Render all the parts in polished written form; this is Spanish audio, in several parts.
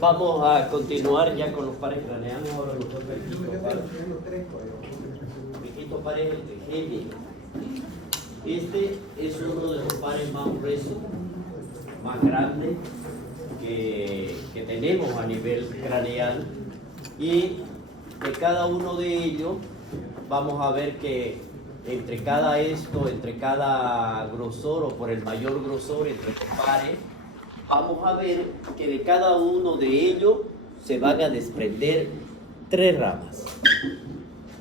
Vamos a continuar ya con los pares craneanos. Ahora nosotros el quinto par es el trigémino. Este es uno de los pares más gruesos, más grandes que tenemos a nivel craneal, y de cada uno de ellos vamos a ver que entre cada grosor, o por el mayor grosor entre los pares, vamos a ver que de cada uno de ellos se van a desprender 3 ramas.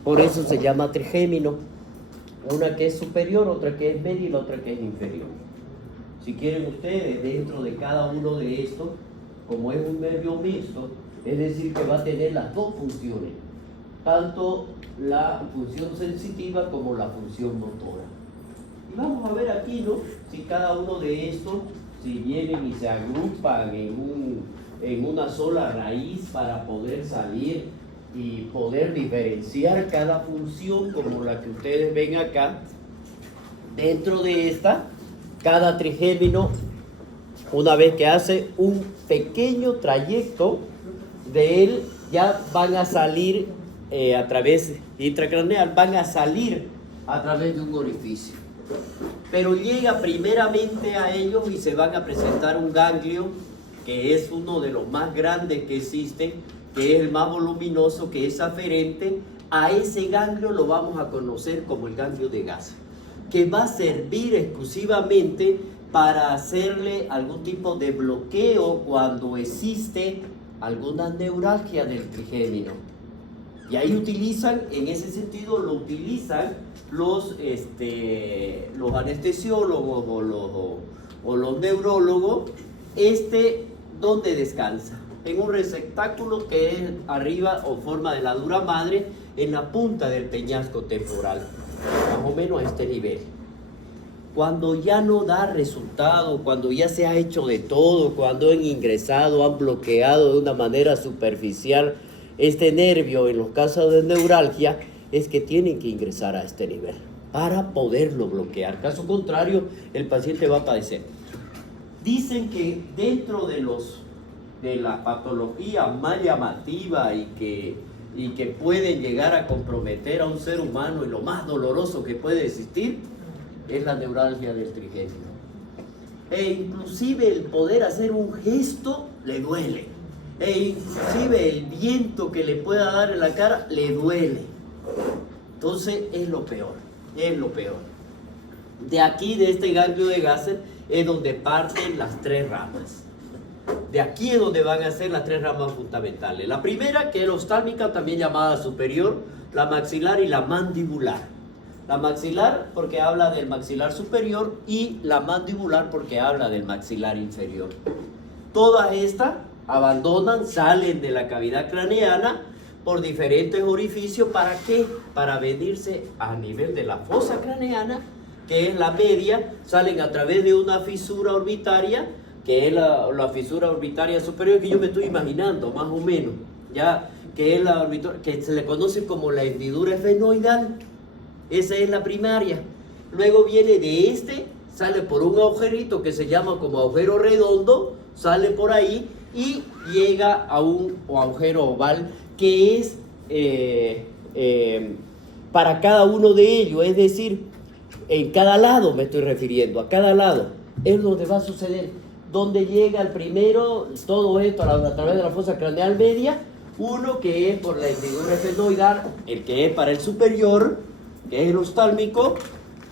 Por eso se llama trigémino. Una que es superior, otra que es media y la otra que es inferior. Si quieren ustedes, dentro de cada uno de estos, como es un nervio mixto, es decir que va a tener las dos funciones, tanto la función sensitiva como la función motora. Y vamos a ver aquí, ¿no? Si cada uno de estos, si vienen y se agrupan en una sola raíz para poder salir y poder diferenciar cada función, como la que ustedes ven acá. Dentro de esta, cada trigémino, una vez que hace un pequeño trayecto de él, ya van a salir a través intracraneal, van a salir a través de un orificio. Pero llega primeramente a ellos y se van a presentar un ganglio, que es uno de los más grandes que existen, que es el más voluminoso, que es aferente. A ese ganglio lo vamos a conocer como el ganglio de Gasser, que va a servir exclusivamente para hacerle algún tipo de bloqueo cuando existe alguna neuralgia del trigémino. Y ahí utilizan, en ese sentido, lo utilizan los anestesiólogos o los neurólogos, donde descansa, en un receptáculo que es arriba o forma de la dura madre, en la punta del peñasco temporal, más o menos a este nivel. Cuando ya no da resultado, cuando ya se ha hecho de todo, cuando han ingresado, han bloqueado de una manera superficial este nervio, en los casos de neuralgia, es que tienen que ingresar a este nivel para poderlo bloquear. Caso contrario, el paciente va a padecer. Dicen que dentro de la patología más llamativa y que pueden llegar a comprometer a un ser humano, y lo más doloroso que puede existir, es la neuralgia del trigémino. E inclusive el poder hacer un gesto le duele. E inclusive el viento que le pueda dar en la cara le duele. Entonces es lo peor, es lo peor. De aquí, de este ganglio de Gasser, es donde parten las 3 ramas. De aquí es donde van a ser las 3 ramas fundamentales. La primera, que es la oftálmica, también llamada superior, la maxilar y la mandibular. La maxilar porque habla del maxilar superior, y la mandibular porque habla del maxilar inferior. Todas estas abandonan, salen de la cavidad craneana por diferentes orificios. ¿Para qué? Para venirse a nivel de la fosa craneana, que es la media, salen a través de una fisura orbitaria, que es la fisura orbitaria superior, que yo me estoy imaginando más o menos, ya, que es que se le conoce como la hendidura esfenoidal. Esa es la primaria. Luego viene de sale por un agujerito que se llama como agujero redondo, sale por ahí y llega a un agujero oval, que es para cada uno de ellos, es decir, en cada lado me estoy refiriendo, a cada lado es donde va a suceder, donde llega el primero, todo esto a través de la fosa craneal media, uno que es por la hendidura esfenoidal, el que es para el superior, que es el oftálmico,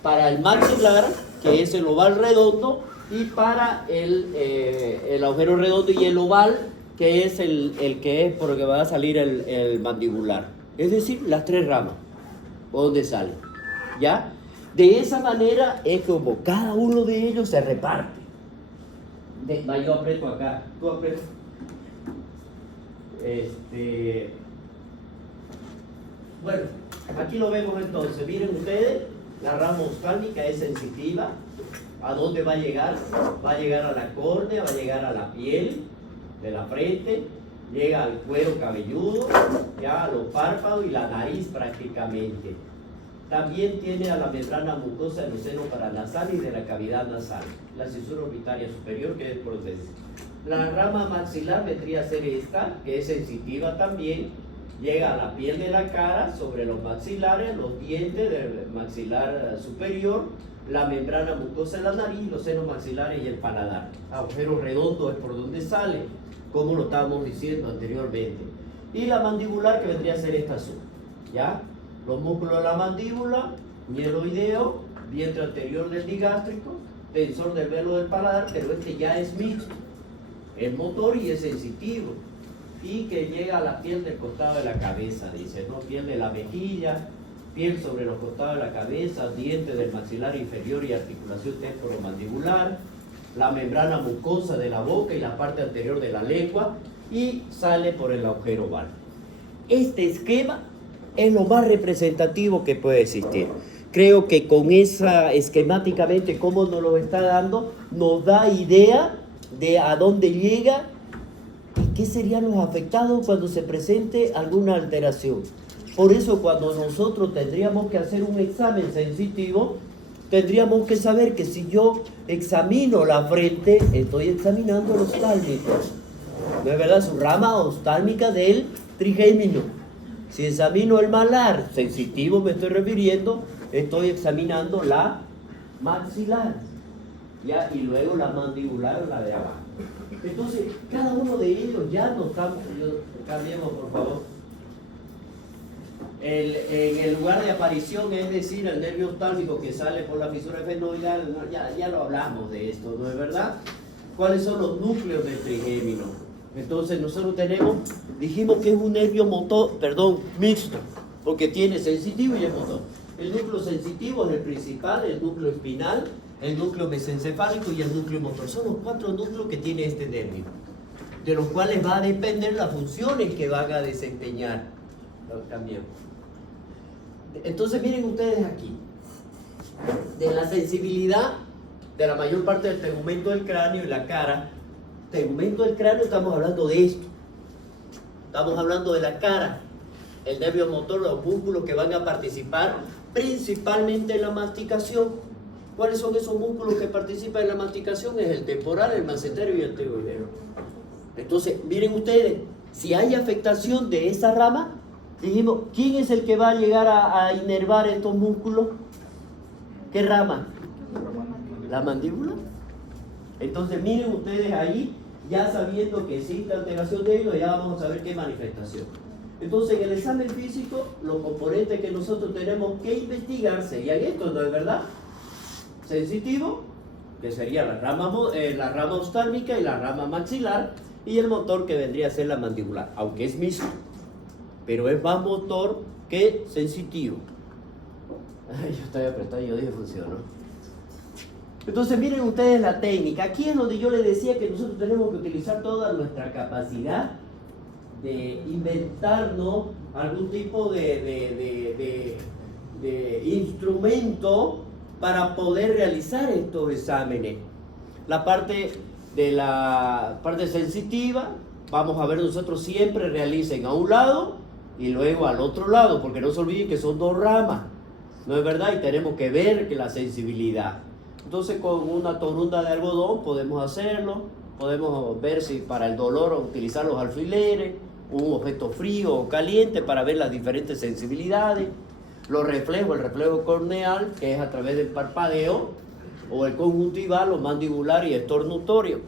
para el maxilar, que es el oval redondo, y para el agujero redondo y el oval, que es el que es porque va a salir el mandibular. Es decir, las 3 ramas, por donde salen, ¿ya? De esa manera es como cada uno de ellos se reparte. Yo aprieto acá, tú aprietas. Bueno, aquí lo vemos entonces. Miren ustedes, la rama oftálmica es sensitiva. ¿A dónde va a llegar? Va a llegar a la córnea, va a llegar a la piel de la frente, llega al cuero cabelludo, ya a los párpados y la nariz prácticamente. También tiene a la membrana mucosa del seno paranasal y de la cavidad nasal, la cisura orbitaria superior, que es por donde La rama maxilar vendría a ser esta, que es sensitiva también. Llega a la piel de la cara, sobre los maxilares, los dientes del maxilar superior, la membrana mucosa de la nariz, los senos maxilares y el paladar. Agujero redondo es por donde sale, como lo estábamos diciendo anteriormente. Y la mandibular, que vendría a ser esta azul, ¿ya? Los músculos de la mandíbula, mieloideo, vientre anterior del digástrico, tensor del velo del paladar, pero este ya es mixto, es motor y es sensitivo, y que llega a la piel del costado de la cabeza, dice, ¿no? Piel de la mejilla, piel sobre los costados de la cabeza, dientes del maxilar inferior y articulación temporomandibular, la membrana mucosa de la boca y la parte anterior de la lengua, y sale por el agujero oval. Este esquema es lo más representativo que puede existir. Creo que con esa, esquemáticamente, cómo nos lo está dando, nos da idea de a dónde llega y qué serían los afectados cuando se presente alguna alteración. Por eso, cuando nosotros tendríamos que hacer un examen sensitivo, tendríamos que saber que si yo examino la frente, estoy examinando el oftálmico. ¿No es verdad? Su rama oftálmica del trigémino. Si examino el malar, sensitivo me estoy refiriendo, estoy examinando la maxilar, ¿ya? Y luego la mandibular, la de abajo. Entonces, cada uno de ellos ya no estamos... Cambiemos, por favor. En el lugar de aparición, es decir, el nervio oftálmico que sale por la fisura efenoidal, ¿no? Ya lo hablamos de esto, ¿no es verdad? ¿Cuáles son los núcleos del trigémino? Entonces nosotros dijimos que es un nervio mixto, porque tiene sensitivo y es motor. El núcleo sensitivo es el principal, el núcleo espinal, el núcleo mesencefálico y el núcleo motor. Son los 4 núcleos que tiene este nervio, de los cuales va a depender las funciones que van a desempeñar. También. Entonces miren ustedes aquí, de la sensibilidad de la mayor parte del tegumento del cráneo y la cara. Tegumento del cráneo, estamos hablando de esto, estamos hablando de la cara, el nervio motor, los músculos que van a participar principalmente en la masticación. ¿Cuáles son esos músculos que participan en la masticación? Es el temporal, el massetero y el pteroideo. Entonces, miren ustedes, si hay afectación de esa rama, dijimos, ¿quién es el que va a llegar a inervar estos músculos? ¿Qué rama? La mandíbula. Entonces miren ustedes ahí, ya sabiendo que existe alteración de ellos, ya vamos a saber qué manifestación. Entonces en el examen físico, los componentes que nosotros tenemos que investigar serían estos, ¿no es verdad? Sensitivo, que sería la rama oftálmica y la rama maxilar, y el motor, que vendría a ser la mandibular, aunque es mixto, pero es más motor que sensitivo. Ay, yo estoy apretado, yo dije funcionó. Entonces miren ustedes la técnica. Aquí es donde yo les decía que nosotros tenemos que utilizar toda nuestra capacidad de inventarnos algún tipo de instrumento para poder realizar estos exámenes. La parte sensitiva, vamos a ver, nosotros siempre realicen a un lado y luego al otro lado, porque no se olviden que son 2 ramas, ¿no es verdad? Y tenemos que ver que la sensibilidad. Entonces con una torunda de algodón podemos hacerlo, podemos ver si para el dolor utilizar los alfileres, un objeto frío o caliente para ver las diferentes sensibilidades, los reflejos, el reflejo corneal, que es a través del parpadeo, o el conjuntival, o mandibular y estornutorio.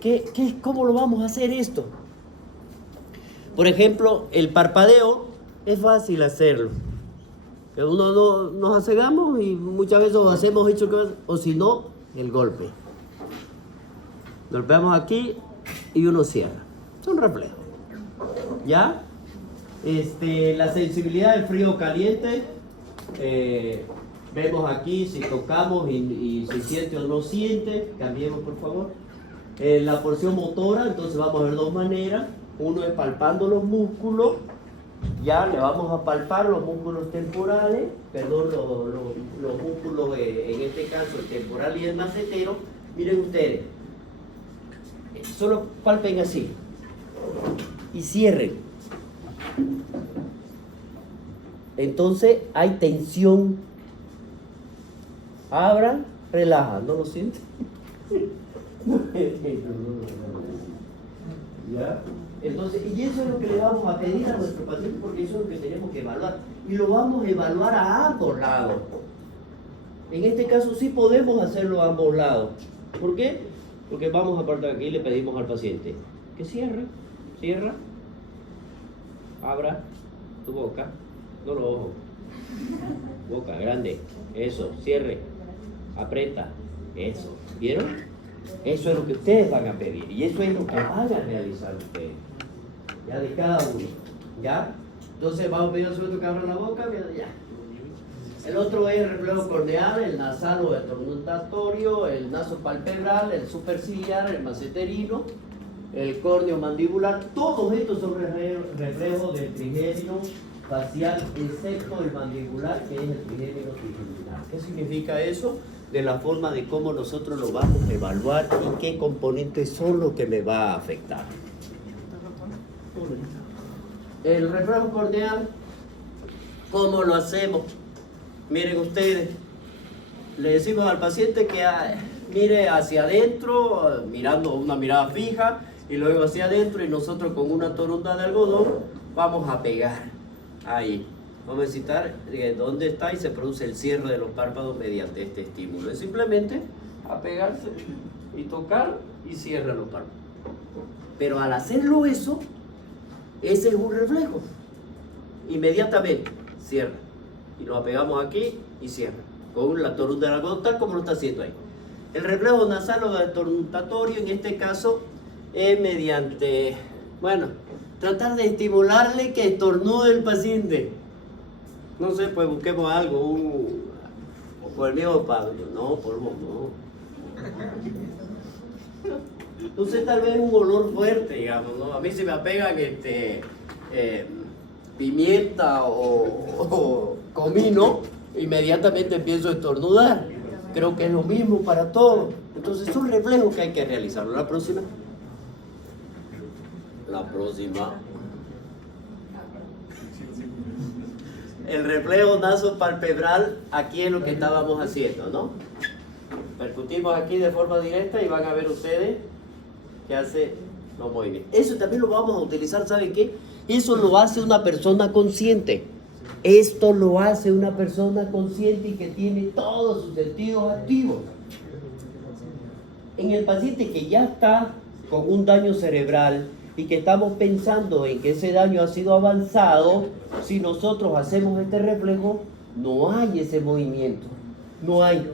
¿Cómo lo vamos a hacer esto? Por ejemplo, el parpadeo es fácil hacerlo. Uno nos acegamos y muchas veces hacemos hecho, o si no, el golpe. Golpeamos aquí y uno cierra. Son reflejos. ¿Ya? La sensibilidad del frío caliente. Vemos aquí si tocamos y si siente o no siente. Cambiemos, por favor. La porción motora, entonces vamos a ver 2 maneras. Uno es palpando los músculos. Ya le vamos a palpar los músculos temporales, los músculos, en este caso el temporal y el macetero. Miren ustedes, solo palpen así y cierren. Entonces hay tensión. Abran, relajan, ¿no lo sienten? ¿Ya? Entonces, y eso es lo que le vamos a pedir a nuestro paciente, porque eso es lo que tenemos que evaluar. Y lo vamos a evaluar a ambos lados. En este caso sí podemos hacerlo a ambos lados. ¿Por qué? Porque vamos a partir de aquí y le pedimos al paciente que cierre, cierra, abra tu boca, no los ojos, boca grande, eso, cierre, aprieta, eso, ¿vieron? Eso es lo que ustedes van a pedir y eso es lo que van a realizar ustedes, ya de cada uno, ¿ya? Entonces vamos a pedir al sujeto que abra la boca, ya. El otro es el reflejo corneal, el nasal o estornudatorio, el nasopalpebral, el superciliar, el maceterino, el córneo mandibular. Todos estos son reflejos del trigemino facial, excepto el mandibular, que es el trigemino trigeminal. ¿Qué significa eso? De la forma de cómo nosotros lo vamos a evaluar y qué componentes son los que me va a afectar. El reflejo corneal, ¿cómo lo hacemos? Miren ustedes, le decimos al paciente que mire hacia adentro, mirando una mirada fija, y luego hacia adentro, y nosotros con una toronda de algodón vamos a pegar ahí. Vamos a citar dónde está y se produce el cierre de los párpados mediante este estímulo. Es simplemente a pegarse y tocar y cierra los párpados. Pero al hacerlo eso, ese es un reflejo. Inmediatamente cierra. Y lo apegamos aquí y cierra. Con la toronda de algodón, tal como lo está haciendo ahí. El reflejo nasal o estornudatorio en este caso es mediante, bueno, tratar de estimularle que estornude el paciente. No sé, pues busquemos algo, o por el mismo Pablo. No, polvo no. Entonces tal vez un olor fuerte, digamos, ¿no? A mí se me apegan pimienta o comino, inmediatamente empiezo a estornudar. Creo que es lo mismo para todos. Entonces son reflejos que hay que realizarlo. La próxima. El reflejo nasopalpebral, aquí es lo que estábamos haciendo, ¿no? Percutimos aquí de forma directa y van a ver ustedes que hace los movimientos. Eso también lo vamos a utilizar, ¿saben qué? Eso lo hace una persona consciente. Esto lo hace una persona consciente y que tiene todos sus sentidos activos. En el paciente que ya está con un daño cerebral y que estamos pensando en que ese daño ha sido avanzado, si nosotros hacemos este reflejo, no hay ese movimiento, no hay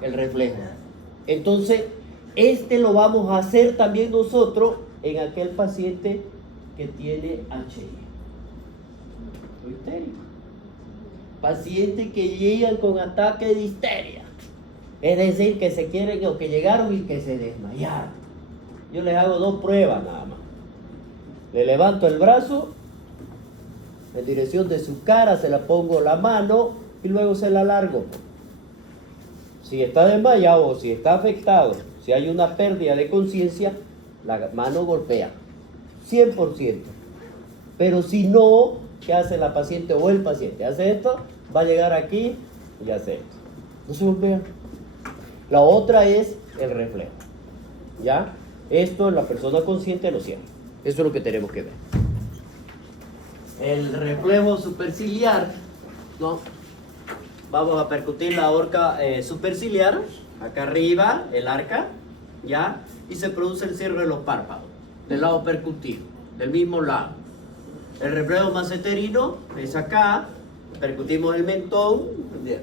el reflejo. Entonces, este lo vamos a hacer también nosotros en aquel paciente que tiene HI. Histérico. Pacientes que llegan con ataque de histeria. Es decir, que se quieren o que llegaron y que se desmayaron. Yo les hago 2 pruebas nada más. Le levanto el brazo en dirección de su cara, se la pongo la mano y luego se la largo. Si está desmayado o si está afectado, si hay una pérdida de conciencia, la mano golpea. 100%. Pero si no, ¿qué hace la paciente o el paciente? Hace esto, va a llegar aquí y hace esto. No se golpea. La otra es el reflejo. ¿Ya? Esto la persona consciente lo cierra. Eso es lo que tenemos que ver. El reflejo superciliar, ¿no? Vamos a percutir la horca superciliar, acá arriba, el arca, ¿ya? Y se produce el cierre de los párpados, del lado percutivo, del mismo lado. El reflejo maceterino es acá, percutimos el mentón,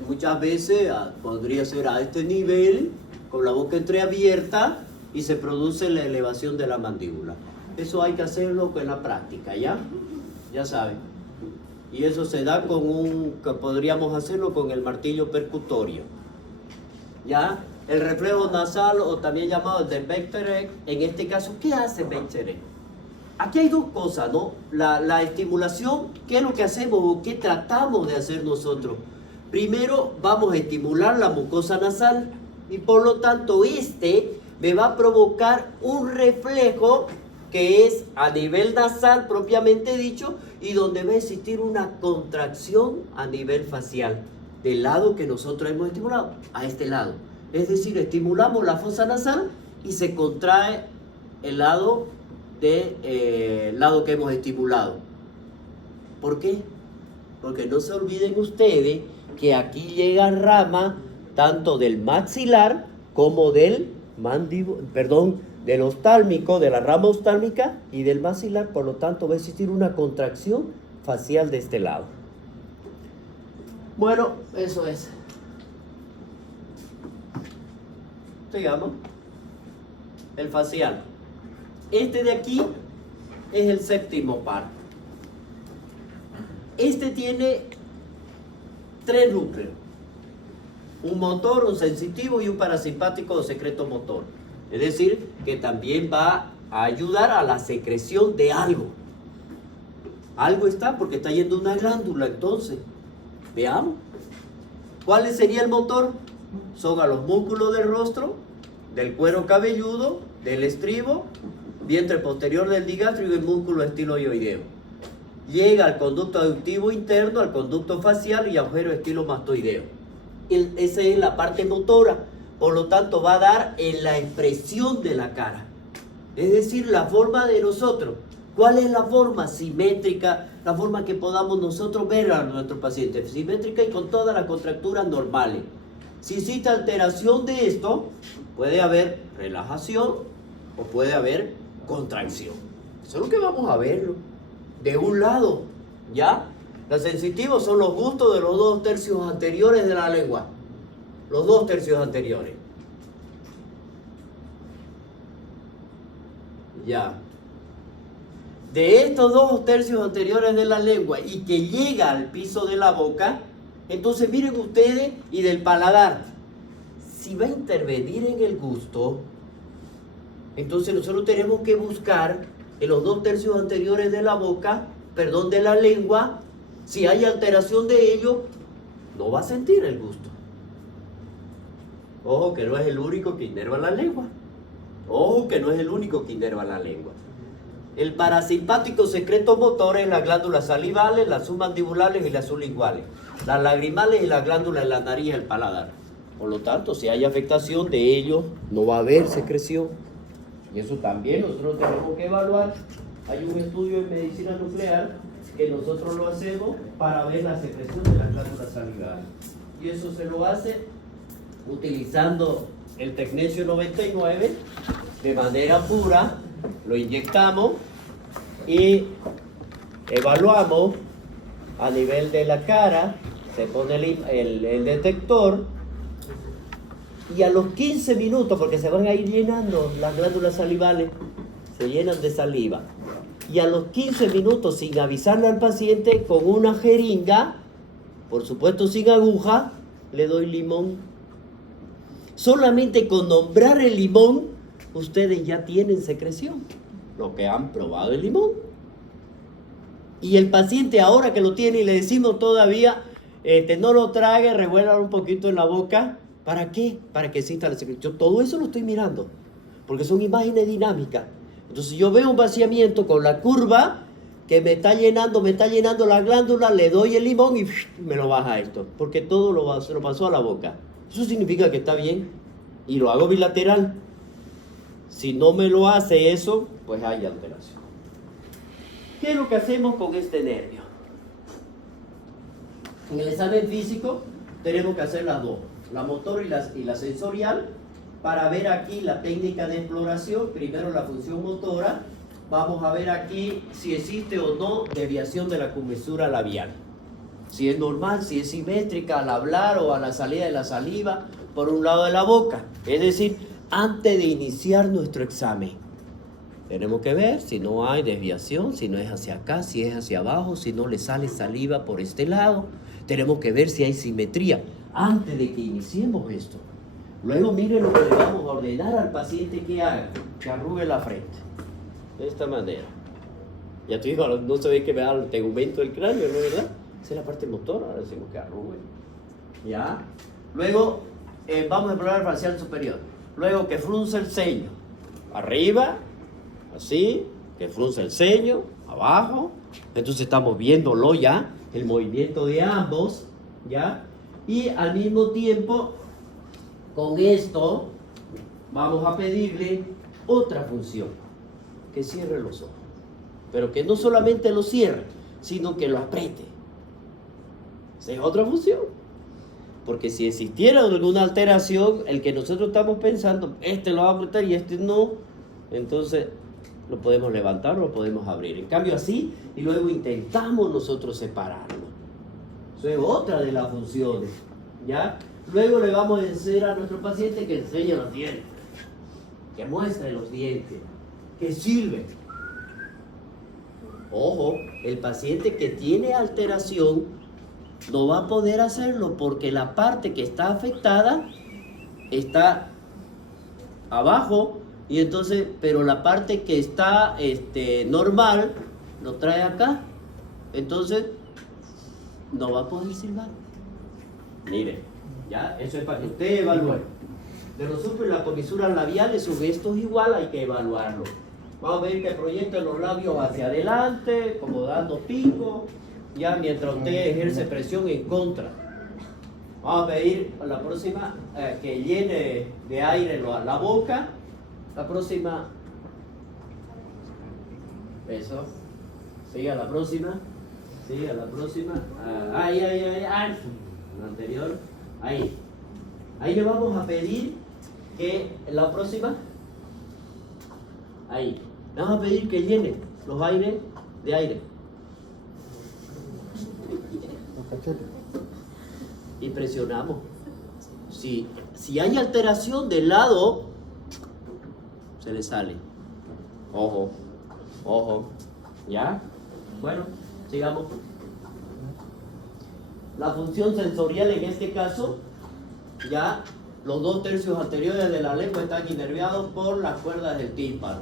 muchas veces podría ser a este nivel, con la boca entreabierta, y se produce la elevación de la mandíbula. Eso hay que hacerlo en la práctica, ¿ya? Ya saben. Y eso se da que podríamos hacerlo con el martillo percutorio. ¿Ya? El reflejo nasal, o también llamado el de Bechterew, en este caso, ¿qué hace Bechterew? Aquí hay 2 cosas, ¿no? La estimulación, ¿qué es lo que hacemos o qué tratamos de hacer nosotros? Primero, vamos a estimular la mucosa nasal y por lo tanto me va a provocar un reflejo que es a nivel nasal propiamente dicho y donde va a existir una contracción a nivel facial del lado que nosotros hemos estimulado a este lado. Es decir, estimulamos la fosa nasal y se contrae el lado del lado que hemos estimulado. ¿Por qué? Porque no se olviden ustedes que aquí llega rama tanto del maxilar como del del oftálmico, de la rama oftálmica y del maxilar. Por lo tanto, va a existir una contracción facial de este lado. Bueno, eso es. Digamos, el facial. Este de aquí es el séptimo par. Este tiene 3 núcleos: un motor, un sensitivo y un parasimpático o secreto motor. Es decir, que también va a ayudar a la secreción de algo. Algo está porque está yendo una glándula. Entonces, veamos. ¿Cuál sería el motor? Son a los músculos del rostro, del cuero cabelludo, del estribo, vientre posterior del digastrio y el músculo estiloideo. Llega al conducto aductivo interno, al conducto facial y agujero estilomastoideo. Esa es la parte motora, por lo tanto va a dar en la expresión de la cara. Es decir, la forma de nosotros. ¿Cuál es la forma? Simétrica, la forma que podamos nosotros ver a nuestro paciente. Simétrica y con todas las contracturas normales. Si existe alteración de esto, puede haber relajación o puede haber contracción. Eso es lo que vamos a verlo. De un lado, ¿ya? Los sensitivos son los gustos de los 2 tercios anteriores de la lengua. Los 2 tercios anteriores. Ya. De estos 2 tercios anteriores de la lengua y que llega al piso de la boca, entonces miren ustedes, y del paladar. Si va a intervenir en el gusto, entonces nosotros tenemos que buscar en los 2 tercios anteriores de la boca, de la lengua, si hay alteración de ello, no va a sentir el gusto. Ojo que no es el único que inerva la lengua. Ojo que no es el único que inerva la lengua. El parasimpático secreto motor es las glándulas salivales, las submandibulares y las sublinguales, las lagrimales y las glándulas de la nariz y el paladar. Por lo tanto, si hay afectación de ellos, no va a haber secreción. Y eso también nosotros tenemos que evaluar. Hay un estudio en medicina nuclear que nosotros lo hacemos para ver la secreción de las glándulas salivales. Y eso se lo hace utilizando el tecnesio 99 de manera pura. Lo inyectamos y evaluamos a nivel de la cara. Se pone el detector y a los 15 minutos, porque se van a ir llenando las glándulas salivales, se llenan de saliva, y a los 15 minutos, sin avisarle al paciente, con una jeringa, por supuesto sin aguja, le doy limón. Solamente con nombrar el limón, ustedes ya tienen secreción, lo que han probado el limón. Y el paciente, ahora que lo tiene y le decimos todavía, no lo trague, revuélvalo un poquito en la boca. ¿Para qué? Para que sienta la secreción. Yo todo eso lo estoy mirando, porque son imágenes dinámicas. Entonces yo veo un vaciamiento con la curva que me está llenando la glándula, le doy el limón y me lo baja esto, porque todo se lo pasó a la boca. Eso significa que está bien, y lo hago bilateral. Si no me lo hace eso, pues hay alteración. ¿Qué es lo que hacemos con este nervio? En el examen físico tenemos que hacer las dos, la motor y la sensorial, para ver aquí la técnica de exploración. Primero la función motora. Vamos a ver aquí si existe o no desviación de la commisura labial. Si es normal, si es simétrica al hablar o a la salida de la saliva por un lado de la boca. Es decir, antes de iniciar nuestro examen, tenemos que ver si no hay desviación, si no es hacia acá, si es hacia abajo, si no le sale saliva por este lado. Tenemos que ver si hay simetría antes de que iniciemos esto. Luego miren lo que le vamos a ordenar al paciente que haga, que arrugue la frente. De esta manera. Ya te digo, no se ve que me da el tegumento del cráneo, ¿no es verdad? Esa es la parte motora, ahora decimos que arrugue. ¿Ya? Luego vamos a explorar el facial superior. Luego que frunce el ceño. Arriba, así, que frunce el ceño, abajo. Entonces estamos viéndolo ya, el movimiento de ambos, ¿ya? Y al mismo tiempo, con esto, vamos a pedirle otra función. que cierre los ojos. Pero que no solamente lo cierre, sino que lo apriete. Esa es otra función. Porque si existiera alguna alteración, el que nosotros estamos pensando, este lo va a apretar y este no, entonces lo podemos levantar, lo podemos abrir. En cambio así, y luego intentamos nosotros separarlo. Eso es otra de las funciones, ¿ya? Luego le vamos a decir a nuestro paciente que enseñe los dientes, que muestre los dientes, que sirve. Ojo, el paciente que tiene alteración no va a poder hacerlo porque la parte que está afectada está abajo y entonces, pero la parte que está normal lo trae acá, entonces no va a poder silbar. Mire, ya, eso es para que usted evalúe. De nosotros en la comisura labial, esos gestos igual hay que evaluarlo. Vamos a ver que proyecta los labios hacia adelante, como dando pico. Ya mientras usted ejerce presión en contra. Vamos a pedir a la próxima que llene de aire la boca. La próxima. Eso. Sigue a la próxima. Sigue a la próxima. Ahí. La anterior. Ahí. Ahí le vamos a pedir que la próxima. Ahí. Le vamos a pedir que llene los aires de aire. Y presionamos. Si hay alteración del lado, se le sale. Ojo, ojo. ¿Ya? Bueno, sigamos. La función sensorial en este caso, ya los 2/3 anteriores de la lengua están inervados por las cuerdas del tímpano,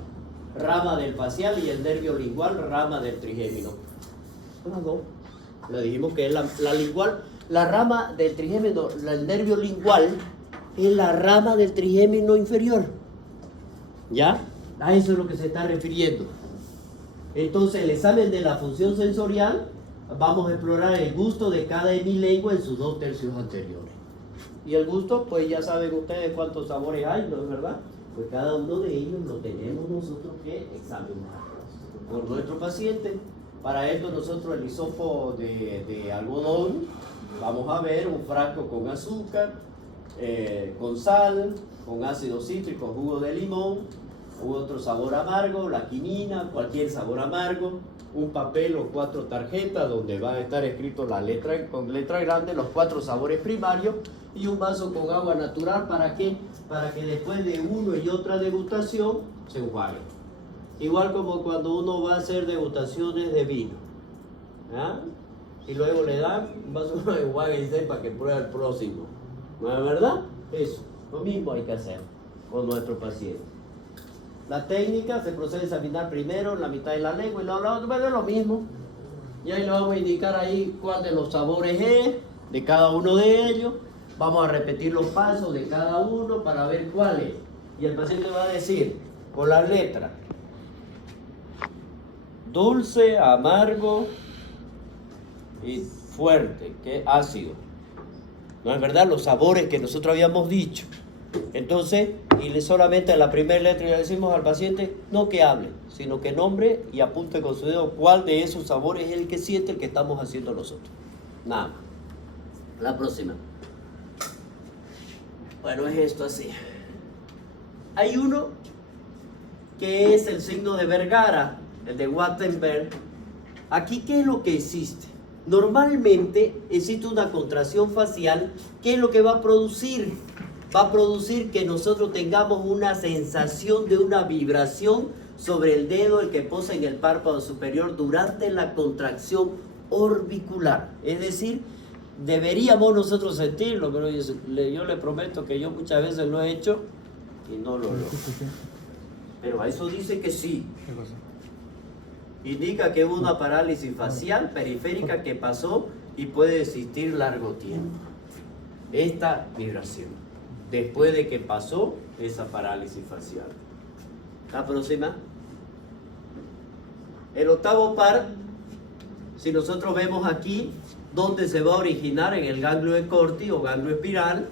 rama del facial y el nervio lingual, rama del trigémino. Las dos. Le dijimos que es la lingual, la rama del trigémino, el nervio lingual es la rama del trigémino inferior. ¿Ya? A eso es lo que se está refiriendo. Entonces, el examen de la función sensorial, vamos a explorar el gusto de cada hemilengua en sus 2/3 anteriores. Y el gusto, pues ya saben ustedes cuántos sabores hay, ¿no es verdad? Pues cada uno de ellos lo tenemos nosotros que examinar por nuestro paciente. Para esto nosotros el hisopo de algodón, vamos a ver un frasco con azúcar, con sal, con ácido cítrico, jugo de limón, u otro sabor amargo, la quinina, cualquier sabor amargo, un papel o 4 tarjetas donde va a estar escrito la letra con letra grande, los 4 sabores primarios y un vaso con agua natural. ¿Para qué? Para que después de uno y otra degustación se enjuague. Igual como cuando uno va a hacer degustaciones de vino, ¿ah? Y luego le dan un vaso de enjuague y sepa que prueba el próximo. ¿No es verdad? Eso, lo mismo hay que hacer con nuestro paciente. La técnica se procede a examinar primero la mitad de la lengua y luego es lo mismo. Y ahí le vamos a indicar ahí cuál de los sabores es, de cada uno de ellos. Vamos a repetir los pasos de cada uno para ver cuál es. Y el paciente va a decir con las letras: dulce, amargo y fuerte, que ácido. ¿No es verdad? Los sabores que nosotros habíamos dicho. Entonces, y solamente en la primera letra le decimos al paciente no que hable, sino que nombre y apunte con su dedo cuál de esos sabores es el que siente, el que estamos haciendo nosotros. Nada más. La próxima. Bueno, es esto así. Hay uno que es el signo de Vergara, el de Wattenberg. Aquí, ¿qué es lo que existe? Normalmente existe una contracción facial. ¿Qué es lo que va a producir? Va a producir que nosotros tengamos una sensación de una vibración sobre el dedo, el que posa en el párpado superior durante la contracción orbicular. Es decir, deberíamos nosotros sentirlo, pero yo le prometo que yo muchas veces lo he hecho y no lo logro. Pero a eso dice que sí. Indica que hubo una parálisis facial periférica que pasó y puede existir largo tiempo. Esta vibración, después de que pasó esa parálisis facial. La próxima. El octavo par, si nosotros vemos aquí, donde se va a originar en el ganglio de Corti o ganglio espiral,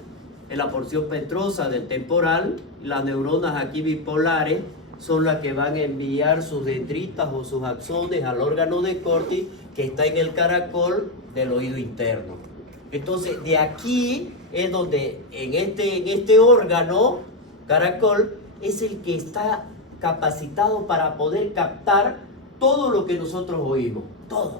en la porción petrosa del temporal, las neuronas aquí bipolares, son las que van a enviar sus dendritas o sus axones al órgano de Corti que está en el caracol del oído interno. Entonces, de aquí es donde en este órgano caracol es el que está capacitado para poder captar todo lo que nosotros oímos, todo,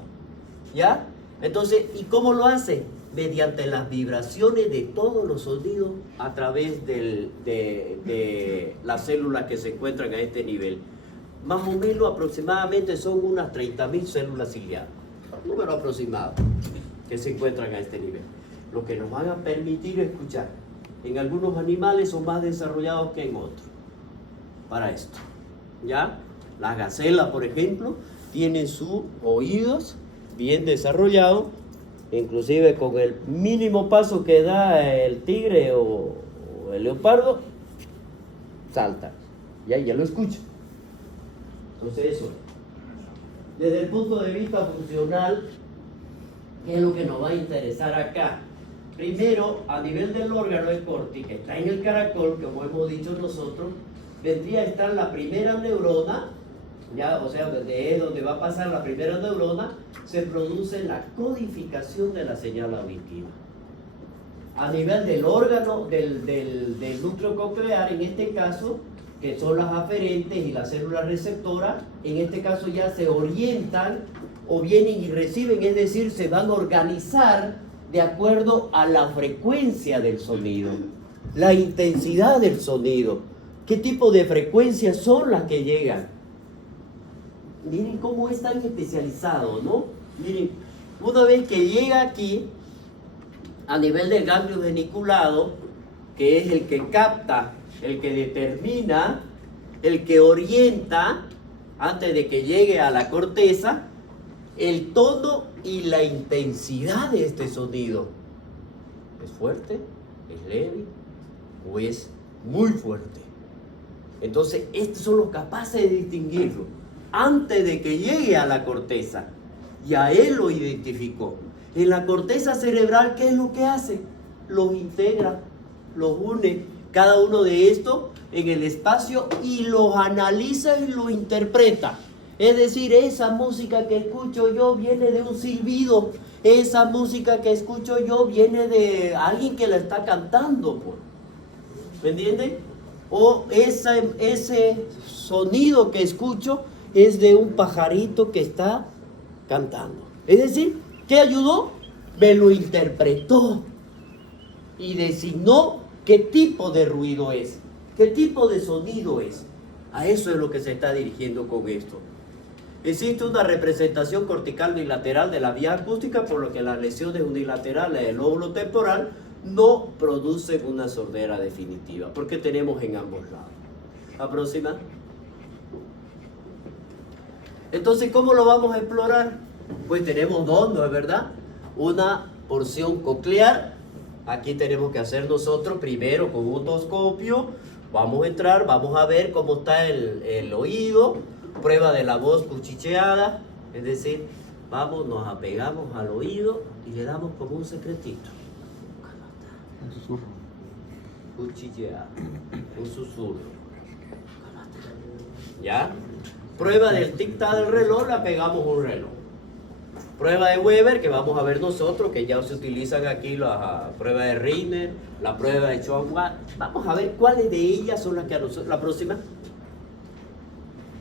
¿ya? Entonces, ¿y cómo lo hace? Mediante las vibraciones de todos los sonidos a través de las células que se encuentran a este nivel. Más o menos aproximadamente son unas 30.000 células ciliadas, número aproximado, que se encuentran a este nivel. Lo que nos van a permitir escuchar. En algunos animales son más desarrollados que en otros para esto, ¿ya? Las gacelas, por ejemplo, tienen sus oídos bien desarrollados, inclusive con el mínimo paso que da el tigre o el leopardo, salta, ya lo escucha. Entonces eso, desde el punto de vista funcional, ¿qué es lo que nos va a interesar acá? Primero, a nivel del órgano de Corti, que está en el caracol, como hemos dicho nosotros, vendría a estar la primera neurona, ya, o sea, desde donde va a pasar la primera neurona, se produce la codificación de la señal auditiva. A nivel del órgano, del núcleo coclear, en este caso, que son las aferentes y las células receptoras, en este caso ya se orientan o vienen y reciben, es decir, se van a organizar de acuerdo a la frecuencia del sonido, la intensidad del sonido, qué tipo de frecuencias son las que llegan. Miren cómo es tan especializado, ¿no? Miren, una vez que llega aquí, a nivel del ganglio geniculado, que es el que capta, el que determina, el que orienta, antes de que llegue a la corteza, el tono y la intensidad de este sonido. ¿Es fuerte? ¿Es leve? ¿O es muy fuerte? Entonces, estos son los capaces de distinguirlo antes de que llegue a la corteza. Ya él lo identificó. En la corteza cerebral, ¿qué es lo que hace? Los integra, los une, cada uno de estos en el espacio y los analiza y lo interpreta. Es decir, esa música que escucho yo viene de un silbido, esa música que escucho yo viene de alguien que la está cantando, pues. ¿Me entienden? O ese sonido que escucho es de un pajarito que está cantando. Es decir, ¿qué ayudó? Me lo interpretó y designó qué tipo de ruido es, qué tipo de sonido es. A eso es lo que se está dirigiendo con esto. Existe una representación cortical bilateral de la vía acústica, por lo que las lesiones unilaterales del lóbulo temporal no producen una sordera definitiva, porque tenemos en ambos lados. La próxima. Entonces, ¿cómo lo vamos a explorar? Pues tenemos dos, ¿no es verdad? Una porción coclear. Aquí tenemos que hacer nosotros primero con un otoscopio. Vamos a entrar, vamos a ver cómo está el oído. Prueba de la voz cuchicheada. Es decir, vamos, nos apegamos al oído y le damos como un secretito. Un susurro. Cuchicheada. Un susurro. ¿Ya? Prueba del tic-tac del reloj, le pegamos un reloj. Prueba de Weber, que vamos a ver nosotros, que ya se utilizan aquí la prueba de Rinner, la prueba de Schoenwald. Vamos a ver cuáles de ellas son las que a nosotros. La próxima.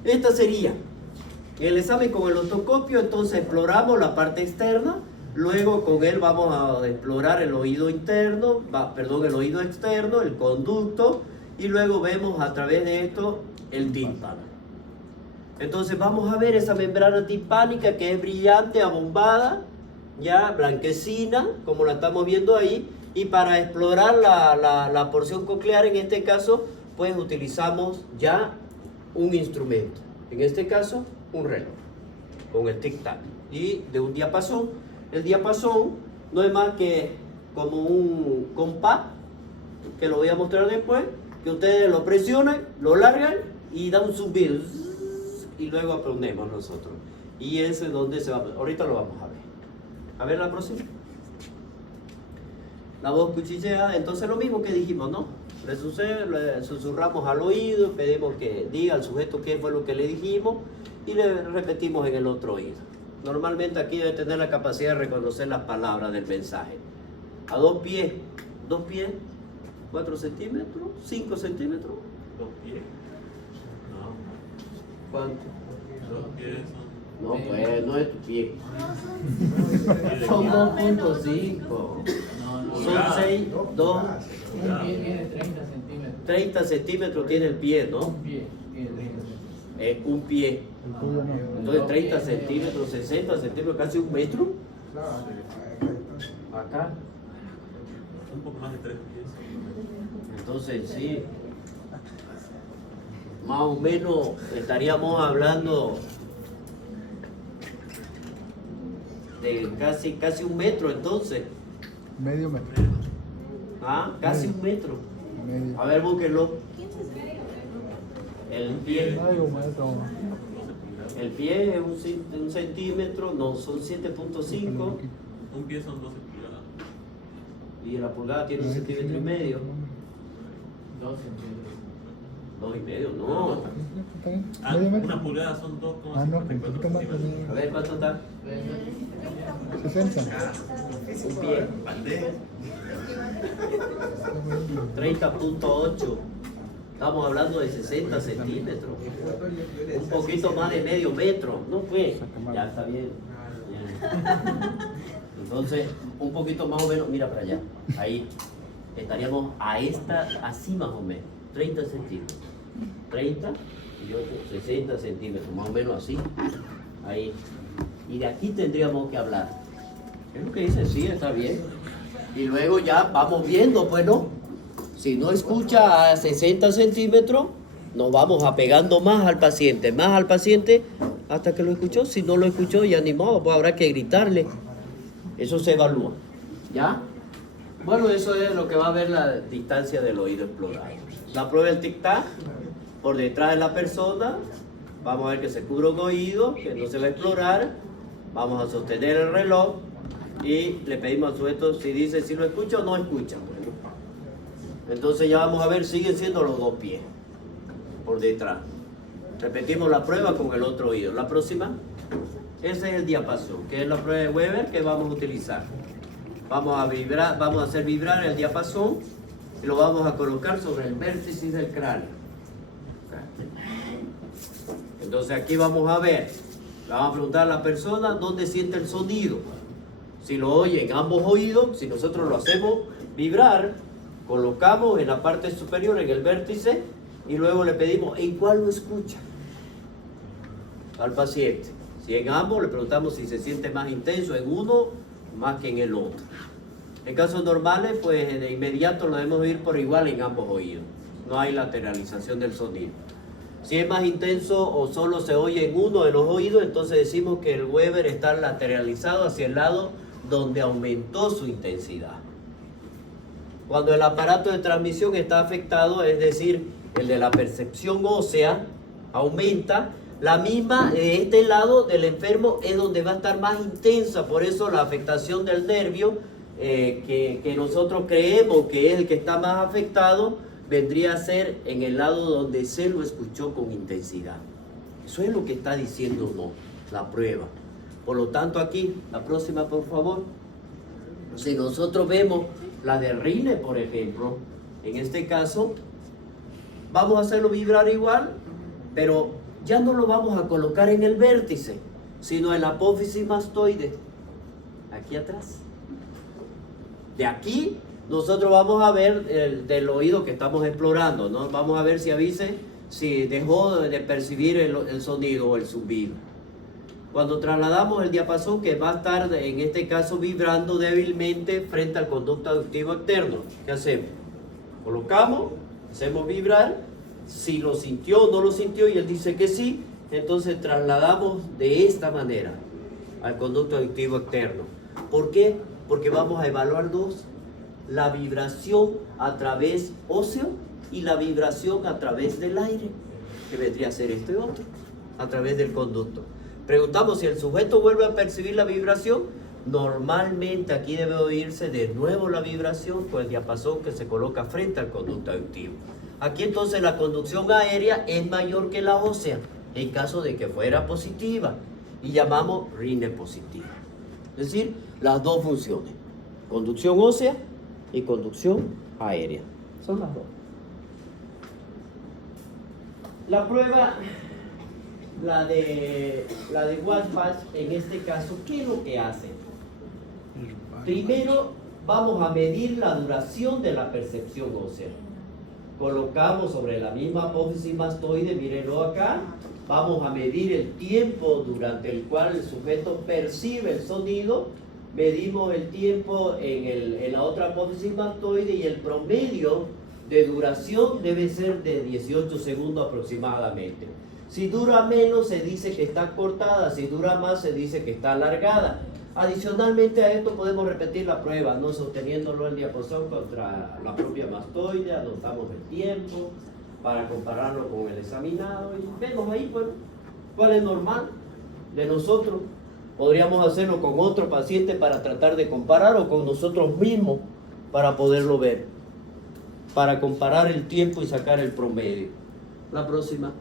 Esta sería el examen con el otoscopio. Entonces exploramos la parte externa, luego con él vamos a explorar el oído interno, el oído externo, el conducto, y luego vemos a través de esto el tímpano. Entonces vamos a ver esa membrana timpánica que es brillante, abombada, ya blanquecina, como la estamos viendo ahí, y para explorar la porción coclear, en este caso, pues utilizamos ya un instrumento, en este caso un reloj, con el tic-tac, y de un diapasón. El diapasón no es más que como un compás, que lo voy a mostrar después, que ustedes lo presionan, lo largan y da un zumbido. Y luego aprendemos nosotros. Y ese es donde se va. Ahorita lo vamos a ver. A ver la próxima. La voz cuchicheada. Entonces lo mismo que dijimos, ¿no? Le susurramos al oído, pedimos que diga al sujeto qué fue lo que le dijimos y le repetimos en el otro oído. Normalmente aquí debe tener la capacidad de reconocer las palabras del mensaje. A 2 pies, 4 centímetros, 5 centímetros. 2 pies. No. ¿Cuánto? 2 pies son. No, pues no es tu pie. ¿Pie de Son quién? 2.5. Son 6, 2, Un pie tiene 30 centímetros. 30 centímetros tiene el pie, ¿no? Un pie tiene 30 centímetros. Un pie. El tuyo no. Entonces 30 centímetros, 60 centímetros, casi 1 metro. Acá. Un poco más de 3 pies. Entonces sí. Más o menos estaríamos hablando de casi 1 metro entonces. Medio metro. Ah, casi 1 metro. Medio. A ver, búsquenlo. El pie. Medio metro. No se puede. El pie es un centímetro, no, son 7.5 Un pie son 12 pulgadas. y la pulgada tiene 1,5 centímetros. 2 centímetros. 2,5, no. ¿Está bien? Ah, ¿Medio metro? una pulgada son 2,54 Ah, no, un poquito más. centímetros. A ver, ¿cuánto está? 60. Un pie. 30.8. Estamos hablando de 60 centímetros. Un poquito más de medio metro. No fue. Ya está bien. Ya. Entonces, un poquito más o menos, mira para allá. Ahí. Estaríamos así más o menos. 30 centímetros. 30 y otro 60 centímetros. Más o menos así. Ahí. Y de aquí tendríamos que hablar. Es lo que dice, sí, está bien. Y luego ya vamos viendo, pues no. Si no escucha a 60 centímetros, nos vamos apegando más al paciente hasta que lo escuchó. Si no lo escuchó, ya ni modo, pues habrá que gritarle. Eso se evalúa. ¿Ya? Bueno, eso es lo que va a ver la distancia del oído explorado. La prueba del tic-tac, por detrás de la persona, vamos a ver que se cubre un oído, que no se va a explorar. Vamos a sostener el reloj y le pedimos al sujeto si dice si lo escucha o no escucha. Entonces ya vamos a ver, siguen siendo los 2 pies por detrás. Repetimos la prueba con el otro oído. La próxima, ese es el diapasón, que es la prueba de Weber que vamos a utilizar. Vamos a hacer vibrar el diapasón y lo vamos a colocar sobre el vértice del cráneo. Entonces aquí vamos a ver, le vamos a preguntar a la persona dónde siente el sonido. Si lo oye en ambos oídos, si nosotros lo hacemos vibrar, colocamos en la parte superior, en el vértice, y luego le pedimos en cuál lo escucha al paciente. Si en ambos, le preguntamos si se siente más intenso en uno más que en el otro. En casos normales, pues de inmediato lo debemos oír por igual en ambos oídos. No hay lateralización del sonido. Si es más intenso o solo se oye en uno de los oídos, entonces decimos que el Weber está lateralizado hacia el lado donde aumentó su intensidad. Cuando el aparato de transmisión está afectado, es decir, el de la percepción ósea aumenta, la misma de este lado del enfermo es donde va a estar más intensa, por eso la afectación del nervio que nosotros creemos que es el que está más afectado, vendría a ser en el lado donde se lo escuchó con intensidad. Eso es lo que está diciendo la prueba. Por lo tanto aquí, la próxima por favor. Si nosotros vemos la de Rine, por ejemplo, en este caso, vamos a hacerlo vibrar igual, pero ya no lo vamos a colocar en el vértice, sino en la apófisis mastoide, aquí atrás. De aquí, nosotros vamos a ver del oído que estamos explorando, ¿no? Vamos a ver si avise, si dejó de percibir el sonido o el zumbido. Cuando trasladamos el diapasón, que va a estar en este caso vibrando débilmente frente al conducto auditivo externo, ¿qué hacemos? Colocamos, hacemos vibrar, si lo sintió o no lo sintió y él dice que sí, entonces trasladamos de esta manera al conducto auditivo externo. ¿Por qué? Porque vamos a evaluar dos: la vibración a través óseo y la vibración a través del aire, que vendría a ser este otro, a través del conducto. Preguntamos si el sujeto vuelve a percibir la vibración, Normalmente aquí debe oírse de nuevo la vibración con el diapasón que se coloca frente al conducto auditivo. Aquí entonces la conducción aérea es mayor que la ósea, en caso de que fuera positiva, y llamamos rine positiva. Es decir, las dos funciones, conducción ósea y conducción aérea. Son las dos. La prueba, la de Watt-Pass, en este caso, ¿qué es lo que hace? Primero vamos a medir la duración de la percepción ósea. Colocamos sobre la misma apófisis mastoide, mírenlo acá, vamos a medir el tiempo durante el cual el sujeto percibe el sonido, medimos el tiempo en la otra apófisis mastoide y el promedio de duración debe ser de 18 segundos aproximadamente. Si dura menos se dice que está cortada, si dura más se dice que está alargada. Adicionalmente a esto podemos repetir la prueba, no sosteniéndolo el diapasón contra la propia mastoide, anotamos el tiempo para compararlo con el examinado y vemos ahí, bueno, cuál es normal de nosotros. Podríamos hacerlo con otro paciente para tratar de comparar o con nosotros mismos para poderlo ver, para comparar el tiempo y sacar el promedio. La próxima.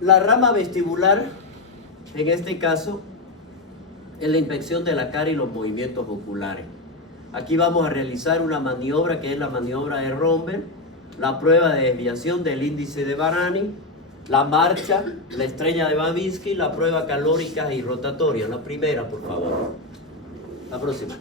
La rama vestibular, en este caso, es la inspección de la cara y los movimientos oculares. Aquí vamos a realizar una maniobra que es la maniobra de Romberg, la prueba de desviación del índice de Varani, la marcha, la estrella de Babinski, la prueba calórica y rotatoria. La primera, por favor. La próxima.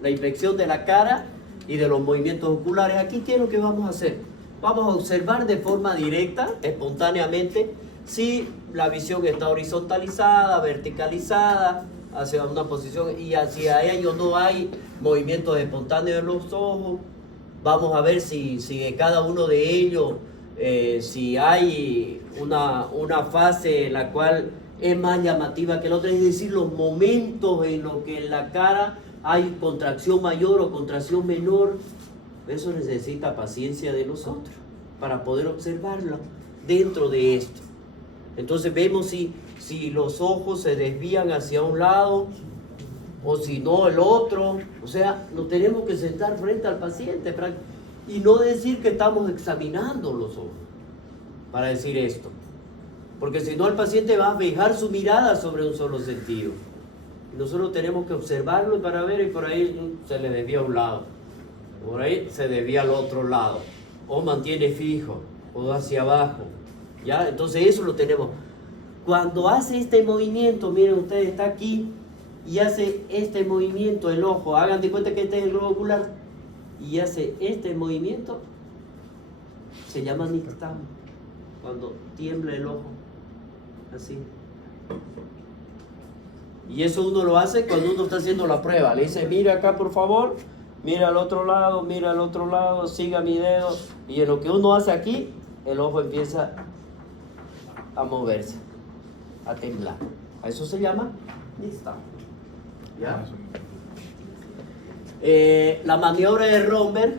La inspección de la cara y de los movimientos oculares. Aquí, ¿qué es lo que vamos a hacer? Vamos a observar de forma directa, espontáneamente, si la visión está horizontalizada, verticalizada, hacia una posición, y hacia ello no hay movimientos espontáneos de los ojos. Vamos a ver si de cada uno de ellos, si hay una fase en la cual es más llamativa que la otra, es decir, los momentos en los que en la cara hay contracción mayor o contracción menor. Eso necesita paciencia de nosotros para poder observarlo dentro de esto. Entonces vemos si los ojos se desvían hacia un lado o si no el otro. O sea, nos tenemos que sentar frente al paciente y no decir que estamos examinando los ojos para decir esto, porque si no el paciente va a fijar su mirada sobre un solo sentido. Nosotros tenemos que observarlo y para ver, y por ahí se le desvía a un lado, por ahí se desvía al otro lado, o mantiene fijo, o hacia abajo, ¿ya? Entonces eso lo tenemos. Cuando hace este movimiento, miren ustedes, está aquí y hace este movimiento el ojo, hagan de cuenta que este es el globo ocular, y hace este movimiento, se llama nictam, cuando tiembla el ojo, así. Y eso uno lo hace cuando uno está haciendo la prueba. Le dice, mira acá por favor, mira al otro lado, siga mi dedo. Y en lo que uno hace aquí, el ojo empieza a moverse, a temblar. A eso se llama nictam. ¿Ya? La maniobra de Romberg,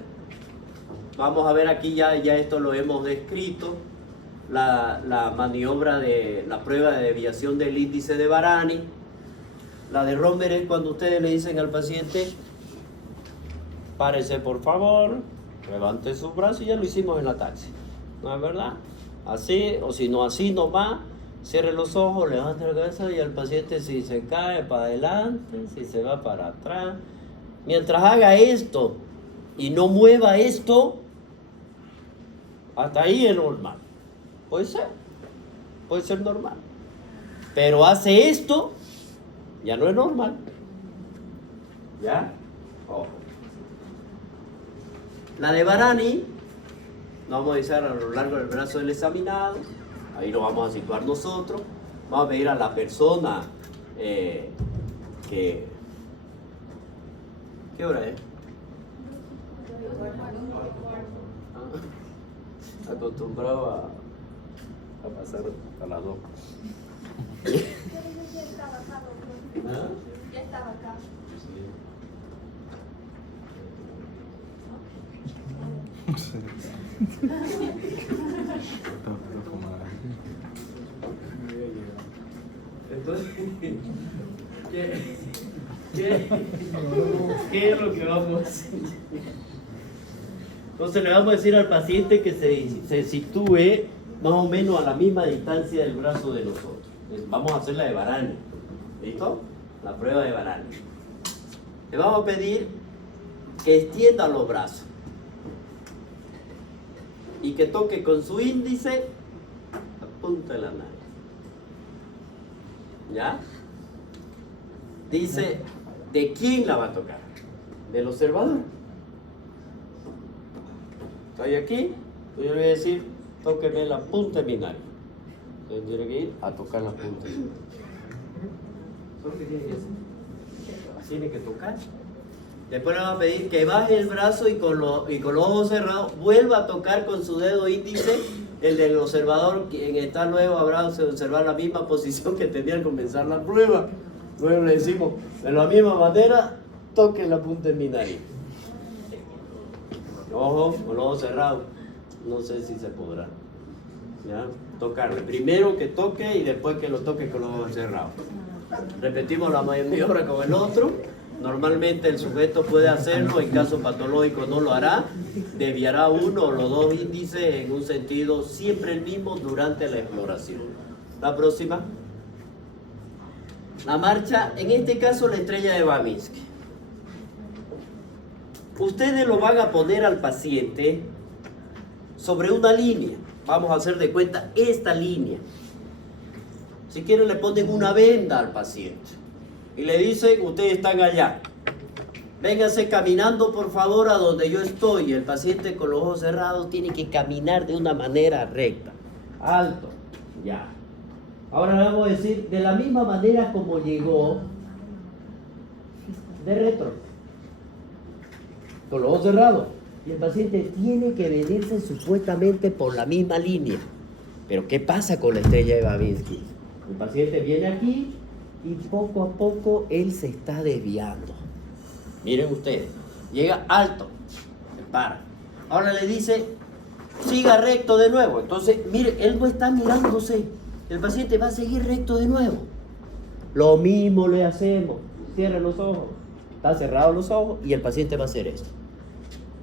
vamos a ver aquí, ya esto lo hemos descrito. La maniobra de la prueba de desviación del índice de Varani. La de Romberg es cuando ustedes le dicen al paciente, párese por favor, levante sus brazos, y ya lo hicimos en la taxi, ¿no es verdad? Así, o si no así nomás, cierre los ojos, levante la cabeza y el paciente si se cae para adelante, si se va para atrás. Mientras haga esto y no mueva esto, hasta ahí es normal. Puede ser normal. Pero hace esto, ya no es normal. ¿Ya? Ojo. La de Varani, lo vamos a izar a lo largo del brazo del examinado. Ahí lo vamos a situar nosotros. Vamos a pedir a la persona que... ¿Qué hora es? Acostumbrado a pasar a las 2. ¿Ah? Ya estaba acá. Entonces, ¿Qué es lo que vamos a hacer? Entonces le vamos a decir al paciente que se sitúe más o menos a la misma distancia del brazo de nosotros. Vamos a hacer la de Varane. ¿Listo? La prueba de Varane. Le vamos a pedir que extienda los brazos y que toque con su índice la punta de la nariz. ¿Ya? Dice, ¿de quién la va a tocar? Del observador. Estoy aquí, yo le voy a decir, tóqueme la punta de mi nariz. Entonces tiene que ir a tocar la punta de mi nariz. ¿Solo que tiene que hacer? Tiene que tocar. Después le vamos a pedir que baje el brazo y con los ojos cerrados vuelva a tocar con su dedo índice el del observador, quien está luego habrá de observar la misma posición que tenía al comenzar la prueba. Luego le decimos, de la misma manera, toque la punta de mi nariz. Ojo, con los ojos cerrados. No sé si se podrá. ¿Ya? Tocarle. Primero que toque y después que lo toque con los ojos cerrados. Repetimos la maniobra con el otro. Normalmente el sujeto puede hacerlo, en caso patológico no lo hará. Desviará uno o los dos índices en un sentido siempre el mismo durante la exploración. La próxima. La marcha, en este caso la estrella de Babinski. Ustedes lo van a poner al paciente sobre una línea. Vamos a hacer de cuenta esta línea. Si quieren le ponen una venda al paciente y le dicen, ustedes están allá, vénganse caminando por favor a donde yo estoy. El paciente con los ojos cerrados tiene que caminar de una manera recta, alto, ya. Ahora le vamos a decir, de la misma manera como llegó, de retro, con los ojos cerrados. Y el paciente tiene que venirse supuestamente por la misma línea. Pero ¿qué pasa con la estrella de Babinski? El paciente viene aquí y poco a poco él se está desviando. Miren ustedes, llega alto, se para. Ahora le dice, siga recto de nuevo. Entonces, mire, él no está mirándose. El paciente va a seguir recto de nuevo. Lo mismo le hacemos. Cierra los ojos. Están cerrados los ojos y el paciente va a hacer esto.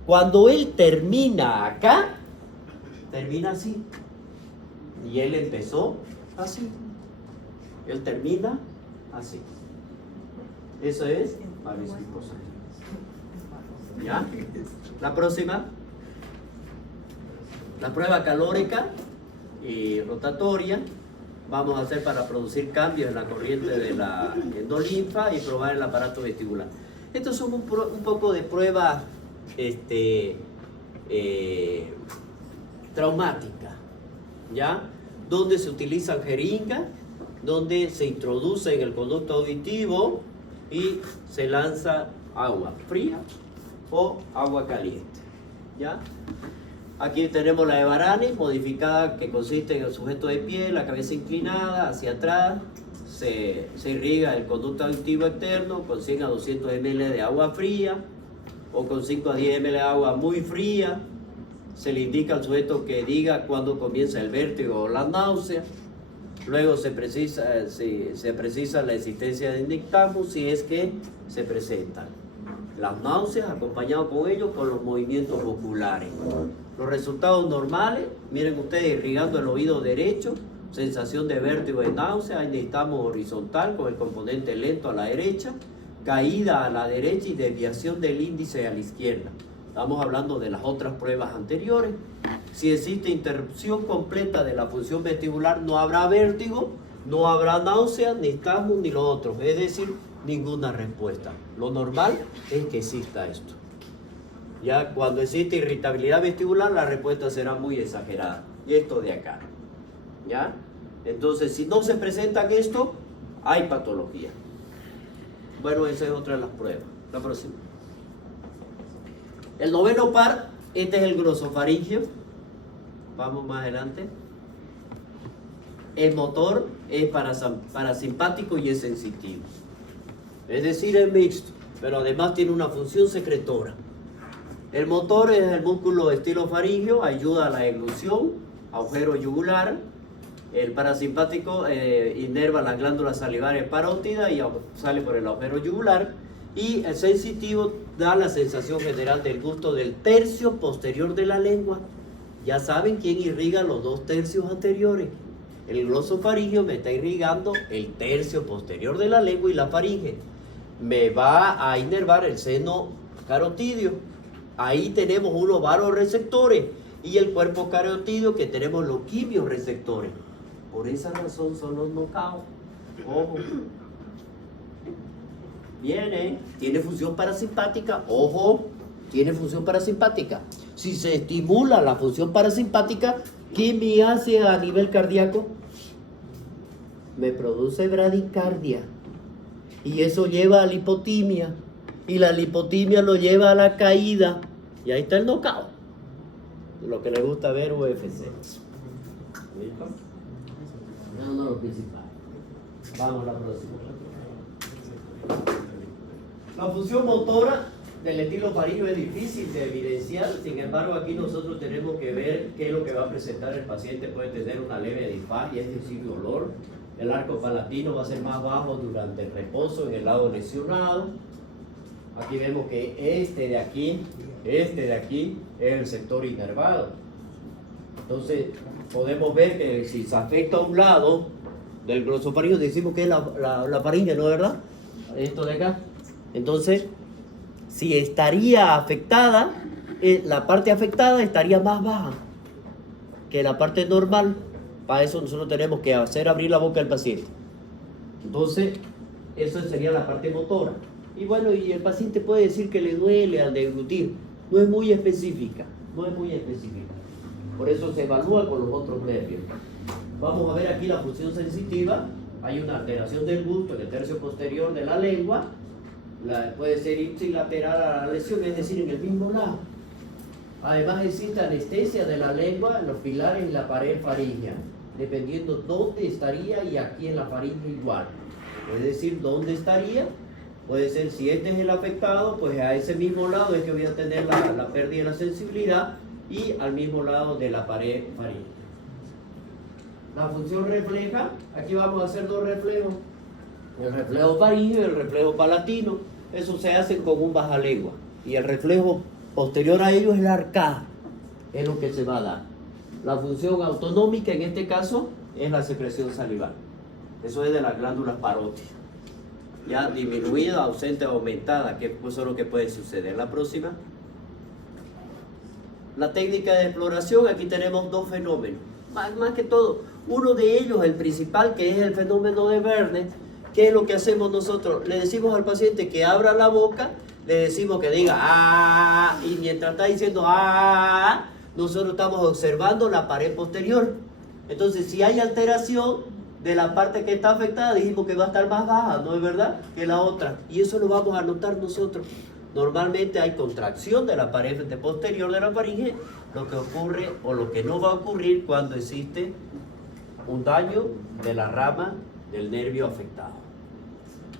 Cuando él termina acá, termina así. Y él empezó así. Él termina así. Eso es Babinski posterior. ¿Ya? La próxima. La prueba calórica y rotatoria. Vamos a hacer para producir cambios en la corriente de la endolinfa y probar el aparato vestibular. Estos son un poco de pruebas traumática, ¿ya? Donde se utilizan jeringas, donde se introduce en el conducto auditivo y se lanza agua fría o agua caliente, ¿ya? Aquí tenemos la de Varane modificada, que consiste en el sujeto de pie, la cabeza inclinada hacia atrás, se irriga el conducto auditivo externo con 100 a 200 ml de agua fría o con 5 a 10 ml de agua muy fría. Se le indica al sujeto que diga cuándo comienza el vértigo o la náusea. Luego se precisa la existencia de nixtambulos si es que se presentan las náuseas, acompañado con ellos con los movimientos oculares. Los resultados normales, miren ustedes, irrigando el oído derecho, sensación de vértigo y náusea, ahí necesitamos horizontal con el componente lento a la derecha, caída a la derecha y desviación del índice a la izquierda. Estamos hablando de las otras pruebas anteriores. Si existe interrupción completa de la función vestibular, no habrá vértigo, no habrá náusea, ni nixtambulos ni lo otro, es decir, ninguna respuesta. Lo normal es que exista esto. Ya cuando existe irritabilidad vestibular, la respuesta será muy exagerada. Y esto de acá. ¿Ya? Entonces, si no se presentan esto, hay patología. Bueno, esa es otra de las pruebas. La próxima. El noveno par, este es el glosofaringio. Vamos más adelante. El motor es parasimpático y es sensitivo. Es decir, es mixto, pero además tiene una función secretora. El motor es el músculo estilofaringio, ayuda a la eglución, agujero yugular, El parasimpático inerva las glándulas salivarias parótidas y sale por el agujero yugular. Y el sensitivo da la sensación general del gusto del tercio posterior de la lengua. Ya saben quién irriga los 2 tercios anteriores. El glosofaringeo me está irrigando el tercio posterior de la lengua y la faringe. Me va a inervar el seno carotidio. Ahí tenemos unos varoreceptores y el cuerpo carotidio que tenemos los quimioreceptores. Por esa razón son los knockouts. Ojo. Viene, tiene función parasimpática. Ojo, tiene función parasimpática. Si se estimula la función parasimpática, ¿qué me hace a nivel cardíaco? Me produce bradicardia. Y eso lleva a la hipotimia. Y la lipotimia lo lleva a la caída. Y ahí está el knockout. Lo que le gusta ver UFC. ¿Listo? No, lo principal. Vamos a la próxima. La función motora del estilofaringeo es difícil de evidenciar, sin embargo aquí nosotros tenemos que ver qué es lo que va a presentar el paciente. Puede tener una leve disfagia, es decir, dolor. El arco palatino va a ser más bajo durante el reposo en el lado lesionado. Aquí vemos que este de aquí es el sector inervado. Entonces podemos ver que si se afecta a un lado del glosofaringeo, decimos que es la faringe, ¿no es verdad? Esto de acá. Entonces, si estaría afectada, la parte afectada estaría más baja que la parte normal. Para eso nosotros tenemos que hacer abrir la boca del paciente. Entonces, eso sería la parte motora. Y bueno, y el paciente puede decir que le duele al deglutir. No es muy específica, Por eso se evalúa con los otros nervios. Vamos a ver aquí la función sensitiva. Hay una alteración del gusto en el tercio posterior de la lengua. Puede ser ipsilateral a la lesión, es decir, en el mismo lado. Además existe anestesia de la lengua en los pilares y la pared faríngea, dependiendo dónde estaría, y aquí en la faringe igual. Es decir, dónde estaría, puede ser, si este es el afectado, pues a ese mismo lado es que voy a tener la pérdida de la sensibilidad, y al mismo lado de la pared faríngea. La función refleja, aquí vamos a hacer 2 reflejos. El reflejo faríngeo y el reflejo palatino. Eso se hace con un bajalengua. Y el reflejo posterior a ello es la arcada. Es lo que se va a dar. La función autonómica en este caso es la secreción salival. Eso es de las glándulas parótidas. Ya disminuida, ausente o aumentada, que eso es lo que puede suceder. La próxima. La técnica de exploración, aquí tenemos 2 fenómenos. Más que todo, uno de ellos, el principal, que es el fenómeno de Verne. ¿Qué es lo que hacemos nosotros? Le decimos al paciente que abra la boca, le decimos que diga ¡ah! Y mientras está diciendo ¡ah!, nosotros estamos observando la pared posterior. Entonces, si hay alteración de la parte que está afectada, dijimos que va a estar más baja, ¿no es verdad?, que la otra. Y eso lo vamos a notar nosotros. Normalmente hay contracción de la pared posterior de la faringe, lo que ocurre o lo que no va a ocurrir cuando existe un daño de la rama del nervio afectado.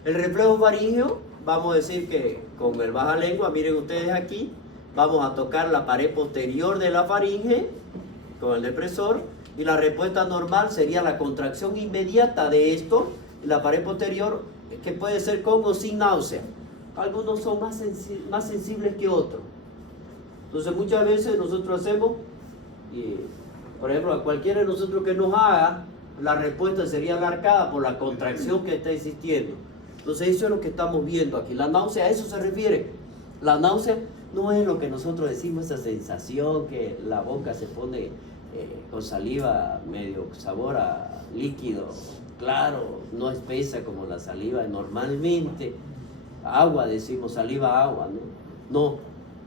El reflejo faríngeo, vamos a decir que con el bajalengua, miren ustedes aquí, vamos a tocar la pared posterior de la faringe con el depresor, y la respuesta normal sería la contracción inmediata de esto, la pared posterior, que puede ser con o sin náusea. Algunos son más sensibles que otros. Entonces muchas veces nosotros hacemos, por ejemplo, a cualquiera de nosotros que nos haga, la respuesta sería la arcada por la contracción que está existiendo. Entonces eso es lo que estamos viendo aquí. La náusea, a eso se refiere. La náusea no es lo que nosotros decimos, esa sensación que la boca se pone con saliva medio sabor a líquido claro, no espesa como la saliva normalmente. Agua, decimos saliva agua, ¿no? No,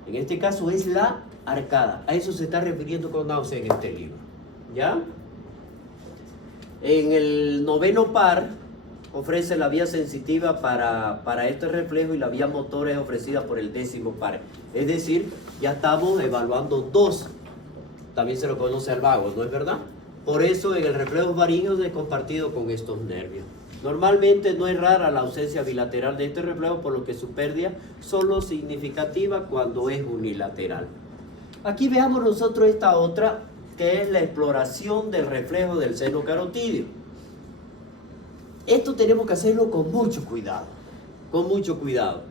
en este caso es la arcada. A eso se está refiriendo con náusea en este libro. ¿Ya? En el 9º par ofrece la vía sensitiva para este reflejo, y la vía motora es ofrecida por el 10º par. Es decir, ya estamos evaluando 2. También se lo conoce al vago, ¿no es verdad? Por eso en el reflejo faríngeo es compartido con estos nervios. Normalmente no es rara la ausencia bilateral de este reflejo, por lo que su pérdida solo significativa cuando es unilateral. Aquí veamos nosotros esta otra que es la exploración del reflejo del seno carotídeo. Esto tenemos que hacerlo con mucho cuidado, con mucho cuidado.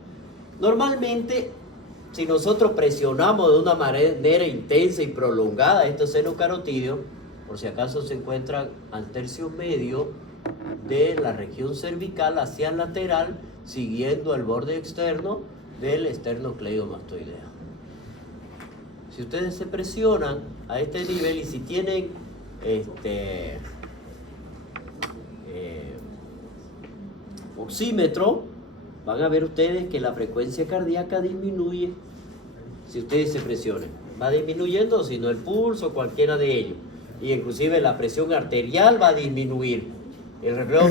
Normalmente, si nosotros presionamos de una manera intensa y prolongada este seno carotídeo, por si acaso se encuentra al tercio medio de la región cervical hacia el lateral, siguiendo el borde externo del esternocleidomastoideo. Si ustedes se presionan a este nivel y si tienen oxímetro, van a ver ustedes que la frecuencia cardíaca disminuye si ustedes se presionan. Va disminuyendo, sino el pulso, cualquiera de ellos. Y inclusive la presión arterial va a disminuir. El reflejo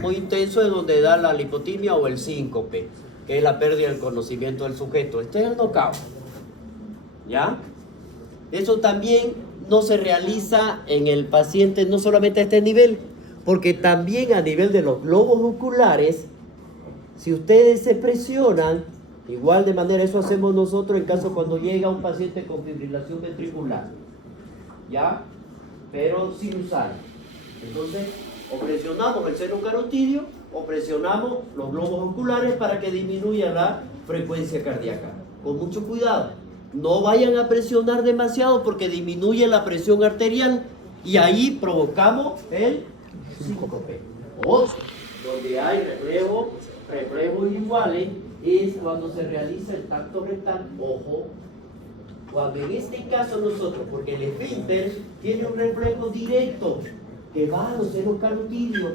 muy intenso es donde da la lipotimia o el síncope, que es la pérdida del conocimiento del sujeto. Este es el knockout. ¿Ya? Eso también no se realiza en el paciente, no solamente a este nivel, porque también a nivel de los globos oculares, si ustedes se presionan, igual de manera, eso hacemos nosotros en caso cuando llega un paciente con fibrilación ventricular, ¿ya? Pero sin usar. Entonces, o presionamos el seno carotídeo o presionamos los globos oculares para que disminuya la frecuencia cardíaca. Con mucho cuidado. No vayan a presionar demasiado porque disminuye la presión arterial y ahí provocamos el síncope. O donde hay reflejos iguales es cuando se realiza el tacto rectal. Ojo, cuando en este caso nosotros, porque el esfínter tiene un reflejo directo que va a los senos carotídeos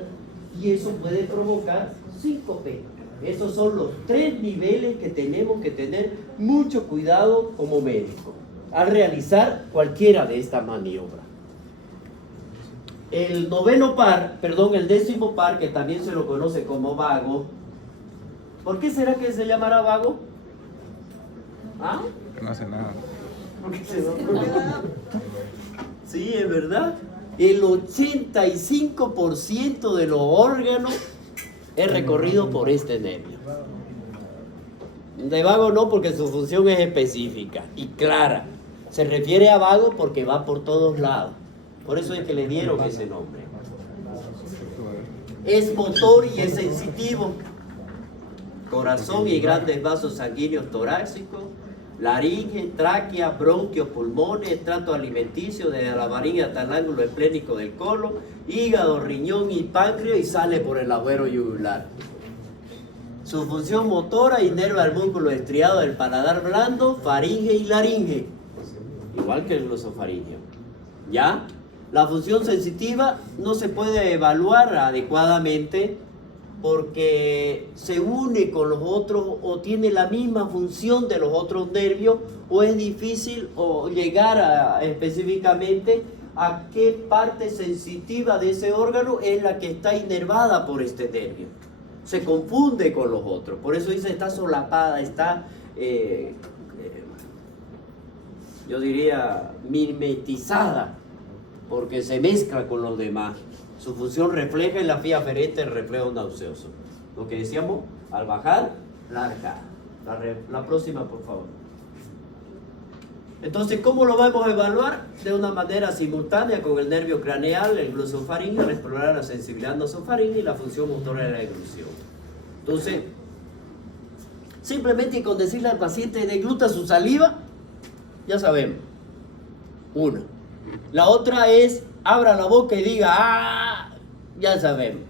y eso puede provocar síncope. Esos son los 3 niveles que tenemos que tener mucho cuidado como médico al realizar cualquiera de estas maniobras. El décimo par, que también se lo conoce como vago. ¿Por qué será que se llamará vago? ¿Ah? No hace nada. Porque se va. Sí, es verdad. El 85% de los órganos es recorrido por este nervio. De vago no, porque su función es específica y clara. Se refiere a vago porque va por todos lados. Por eso es que le dieron ese nombre. Es motor y es sensitivo. Corazón y grandes vasos sanguíneos torácicos, laringe, tráquea, bronquios, pulmones, estrato alimenticio desde la faringe hasta el ángulo esplénico del colon, hígado, riñón y páncreas y sale por el agüero yugular. Su función motora inerva el músculo estriado del paladar blando, faringe y laringe, igual que el glosofaringeo. ¿Ya? La función sensitiva no se puede evaluar adecuadamente porque se une con los otros o tiene la misma función de los otros nervios o es difícil llegar específicamente a qué parte sensitiva de ese órgano es la que está inervada por este nervio. Se confunde con los otros, por eso dice está solapada, está, yo diría, mimetizada, porque se mezcla con los demás. Su función refleja en la vía aferente el reflejo nauseoso. Lo que decíamos, al bajar, la arcada. La próxima, por favor. Entonces, ¿cómo lo vamos a evaluar? De una manera simultánea con el nervio craneal, el glosofaringeo, al explorar la sensibilidad nasofaringea y la función motora de la deglución. Entonces, simplemente con decirle al paciente degluta su saliva, ya sabemos. Una. La otra es abra la boca y diga ¡ah! Ya sabemos.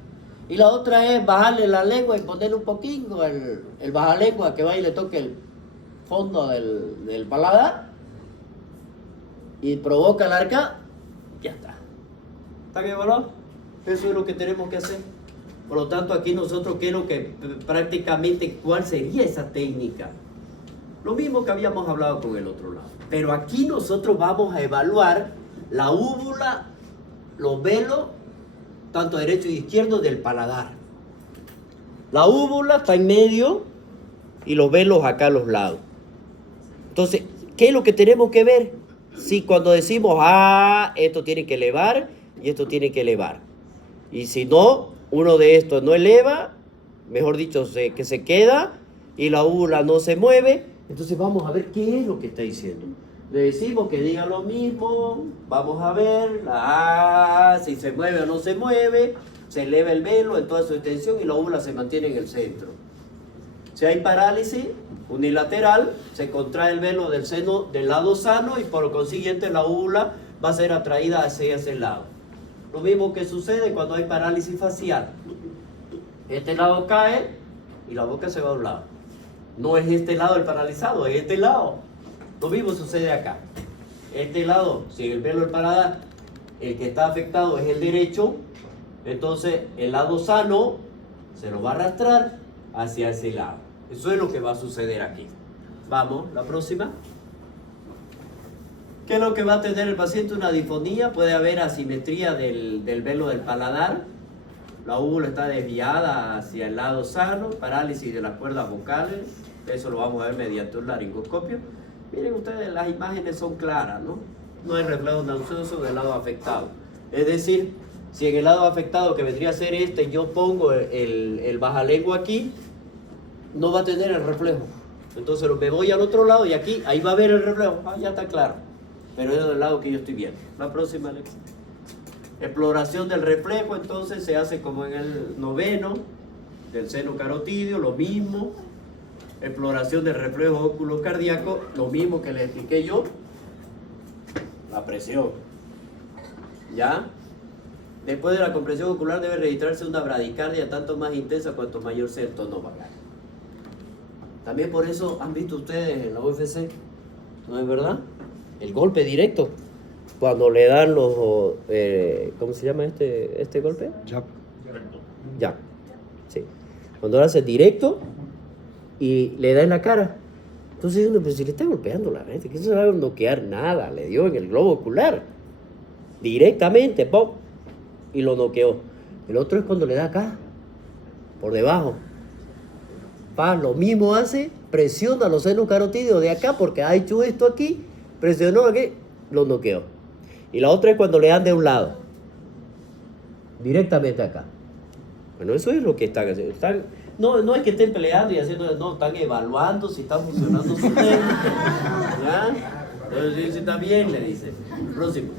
Y la otra es bajarle la lengua y ponerle un poquito el bajalengua que va y le toque el fondo del paladar y provoca el arca. Ya está. ¿Está bien, valor? Eso es lo que tenemos que hacer. Por lo tanto, aquí nosotros quiero que prácticamente cuál sería esa técnica. Lo mismo que habíamos hablado con el otro lado. Pero aquí nosotros vamos a evaluar la úvula, los velos, tanto derecho y izquierdo, del paladar. La úvula está en medio y los velos acá a los lados. Entonces, ¿qué es lo que tenemos que ver? Si cuando decimos, esto tiene que elevar y esto tiene que elevar. Y si no, uno de estos no eleva, mejor dicho, que se queda y la úvula no se mueve. Entonces vamos a ver qué es lo que está diciendo. Le decimos que diga lo mismo, vamos a ver, la A, si se mueve o no se mueve, se eleva el velo en toda su extensión y la óvula se mantiene en el centro. Si hay parálisis unilateral, se contrae el velo del seno del lado sano y por consiguiente la óvula va a ser atraída hacia ese lado. Lo mismo que sucede cuando hay parálisis facial. Este lado cae y la boca se va a un lado. No es este lado el paralizado, es este lado. Lo mismo sucede acá. Este lado, si el velo del paladar, el que está afectado es el derecho, entonces el lado sano se lo va a arrastrar hacia ese lado. Eso es lo que va a suceder aquí. Vamos, la próxima. ¿Qué es lo que va a tener el paciente? Una disfonía. Puede haber asimetría del velo del paladar. La óvula está desviada hacia el lado sano. Parálisis de las cuerdas vocales. Eso lo vamos a ver mediante un laringoscopio. Miren ustedes, las imágenes son claras, ¿no? No hay reflejo nauseoso del lado afectado. Es decir, si en el lado afectado, que vendría a ser este, yo pongo el bajalengua aquí, no va a tener el reflejo. Entonces me voy al otro lado y aquí, ahí va a haber el reflejo. Ah, ya está claro. Pero es del lado que yo estoy viendo. La próxima, Alex. Exploración del reflejo, entonces se hace como en el noveno del seno carotídeo, lo mismo. Exploración del reflejo óculo cardíaco, lo mismo que les expliqué yo. La presión. ¿Ya? Después de la compresión ocular debe registrarse una bradicardia tanto más intensa cuanto mayor sea el tono vagal. También por eso han visto ustedes en la UFC, ¿no es verdad? El golpe directo. Cuando le dan los... ¿cómo se llama este golpe? Jab. Ya. Sí. Cuando lo hace directo y le da en la cara. Entonces uno, pues si le está golpeando la mente, que no se va a noquear nada, le dio en el globo ocular. Directamente, ¡pum! Y lo noqueó. El otro es cuando le da acá, por debajo. Lo mismo hace, presiona los senos carotídeos de acá, porque ha hecho esto aquí, presionó aquí, lo noqueó. Y la otra es cuando le dan de un lado, directamente acá. Bueno, eso es lo que están haciendo. No es que estén peleando y haciendo, no, están evaluando si está funcionando su técnica. ¿Ya? Entonces, si está bien, le dice. Próximo.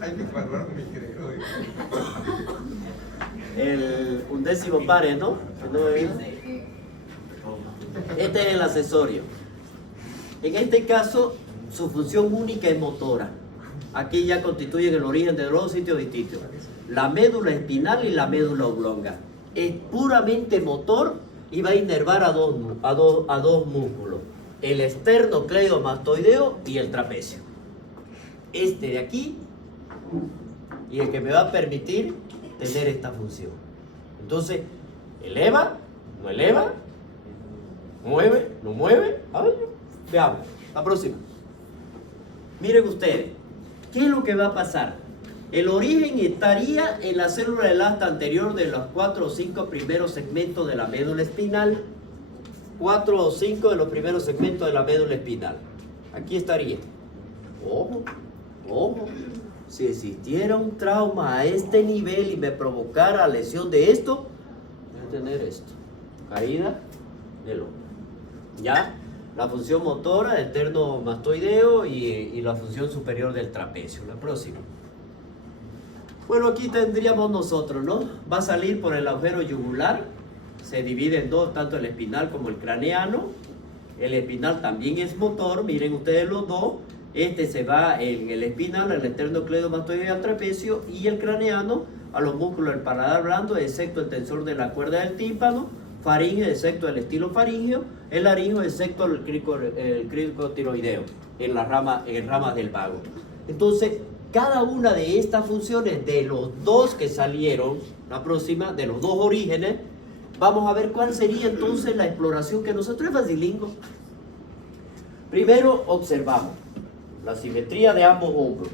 Hay que evaluar mi creo. El undécimo pares, ¿no? Este es el accesorio. En este caso, su función única es motora. Aquí ya constituyen el origen de dos sitios distintos. La médula espinal y la médula oblonga. Es puramente motor y va a inervar a dos músculos. El esternocleidomastoideo y el trapecio. Este de aquí y el que me va a permitir tener esta función. Entonces, eleva, no eleva, mueve, no mueve. A ver, veamos. La próxima. Miren ustedes, ¿qué es lo que va a pasar? El origen estaría en la célula del asta anterior de los 4 o 5 primeros segmentos de la médula espinal. 4 o 5 de los primeros segmentos de la médula espinal. Aquí estaría. Ojo, ojo. Si existiera un trauma a este nivel y me provocara lesión de esto, voy a tener esto. Caída del hombro. ¿Ya? La función motora, el esternomastoideo y la función superior del trapecio. La próxima. Bueno, aquí tendríamos nosotros, ¿no? Va a salir por el agujero yugular. Se divide en dos, tanto el espinal como el craneano. El espinal también es motor, miren ustedes los dos. Este se va en el espinal, el esternocleidomastoideo y al trapecio, y el craneano a los músculos del paladar blando, excepto el tensor de la cuerda del tímpano, faringeo, excepto el estilo faríngeo, el laringeo, excepto el cricotiroideo, en ramas del vago. Entonces, cada una de estas funciones de los dos que salieron, la próxima, de los dos orígenes, vamos a ver cuál sería entonces la exploración que nosotros es facilingo. Primero observamos la simetría de ambos hombros.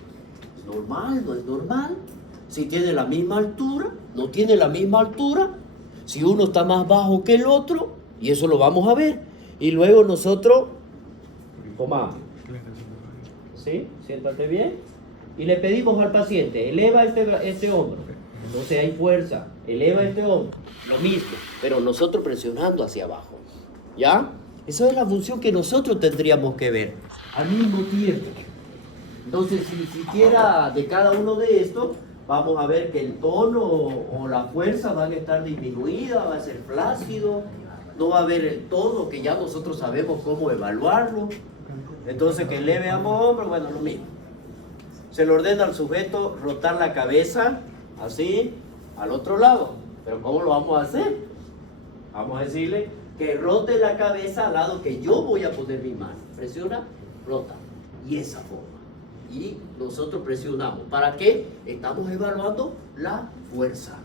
¿Es normal? ¿No es normal? Si tiene la misma altura, no tiene la misma altura. Si uno está más bajo que el otro, y eso lo vamos a ver. Y luego nosotros comamos. ¿Sí? Siéntate bien. Y le pedimos al paciente, eleva este hombro. Entonces hay fuerza. Eleva este hombro. Lo mismo, pero nosotros presionando hacia abajo. ¿Ya? Esa es la función que nosotros tendríamos que ver al mismo tiempo. Entonces, si siquiera de cada uno de estos, vamos a ver que el tono o la fuerza van a estar disminuidas, va a ser flácido, no va a haber el tono que ya nosotros sabemos cómo evaluarlo. Entonces, que leve a hombro, bueno, lo mismo. Se le ordena al sujeto rotar la cabeza así al otro lado. Pero ¿cómo lo vamos a hacer? Vamos a decirle que rote la cabeza al lado que yo voy a poner mi mano. Presiona, rota. Y esa forma. Y nosotros presionamos. ¿Para qué? Estamos evaluando la fuerza.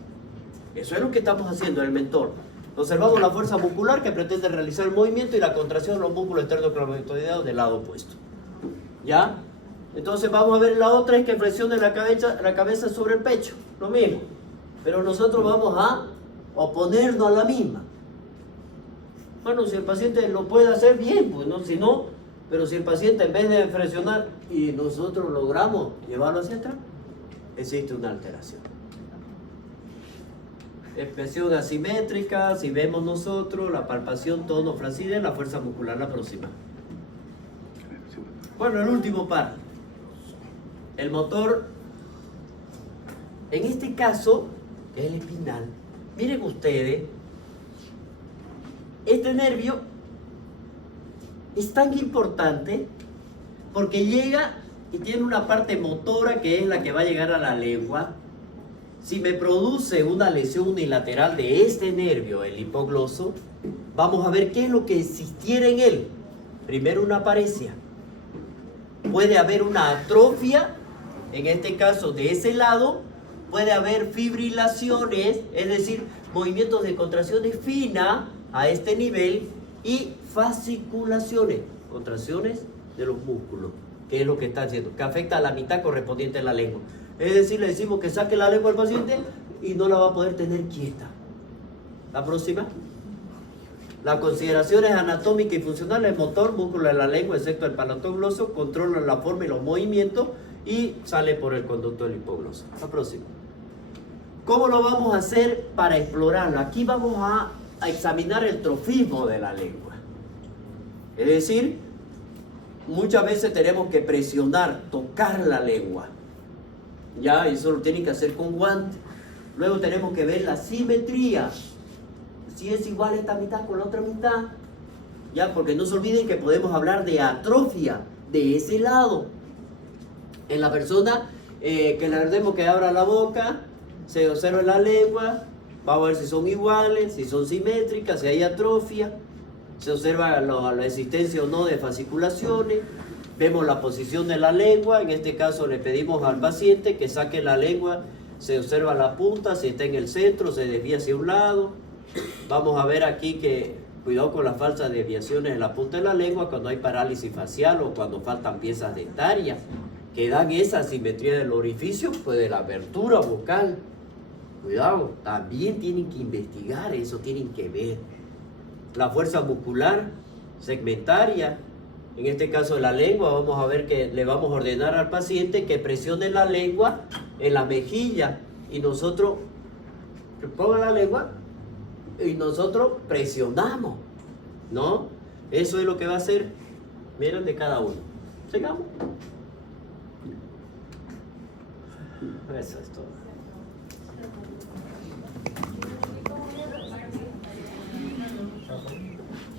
Eso es lo que estamos haciendo en el mentor. Observamos la fuerza muscular que pretende realizar el movimiento y la contracción de los músculos esternocleidomastoideos del lado opuesto. ¿Ya? Entonces vamos a ver la otra, es que presione la cabeza sobre el pecho. Lo mismo. Pero nosotros vamos a oponernos a la misma. Bueno, si el paciente lo puede hacer bien, pues no, si no, pero si el paciente en vez de presionar y nosotros logramos llevarlo hacia atrás, existe una alteración. Expresión asimétrica, si vemos nosotros, la palpación, tono, flacidez, la fuerza muscular la próxima. Bueno, el último par. El motor, en este caso, es el espinal. Miren ustedes, este nervio es tan importante porque llega y tiene una parte motora que es la que va a llegar a la lengua. Si me produce una lesión unilateral de este nervio, el hipogloso, vamos a ver qué es lo que existiera en él. Primero, una paresia. Puede haber una atrofia, en este caso de ese lado. Puede haber fibrilaciones, es decir, movimientos de contracciones finas a este nivel, y fasciculaciones, contracciones de los músculos, que es lo que está haciendo, que afecta a la mitad correspondiente a la lengua. Es decir, le decimos que saque la lengua al paciente y no la va a poder tener quieta. La próxima. Las consideraciones anatómicas y funcionales: el motor, músculo de la lengua, excepto el palatogloso, controlan la forma y los movimientos y sale por el conducto del hipogloso. La próxima. ¿Cómo lo vamos a hacer para explorarlo? Aquí vamos a examinar el trofismo de la lengua. Es decir, muchas veces tenemos que presionar, tocar la lengua. Ya, eso lo tienen que hacer con guantes. Luego tenemos que ver la simetría. Si es igual esta mitad con la otra mitad. Ya, porque no se olviden que podemos hablar de atrofia de ese lado. En la persona que le ordemos que abra la boca, se observa la lengua, vamos a ver si son iguales, si son simétricas, si hay atrofia, se observa la existencia o no de fasciculaciones, vemos la posición de la lengua. En este caso le pedimos al paciente que saque la lengua, se observa la punta, si está en el centro, se desvía hacia un lado. Vamos a ver aquí que cuidado con las falsas desviaciones en la punta de la lengua cuando hay parálisis facial o cuando faltan piezas dentarias que dan esa asimetría del orificio, pues de la abertura vocal. Cuidado, también tienen que investigar eso, tienen que ver. La fuerza muscular segmentaria, en este caso de la lengua, vamos a ver que le vamos a ordenar al paciente que presione la lengua en la mejilla y nosotros ponga la lengua y nosotros presionamos, ¿no? Eso es lo que va a hacer, miren, de cada uno. Sigamos. Eso es todo.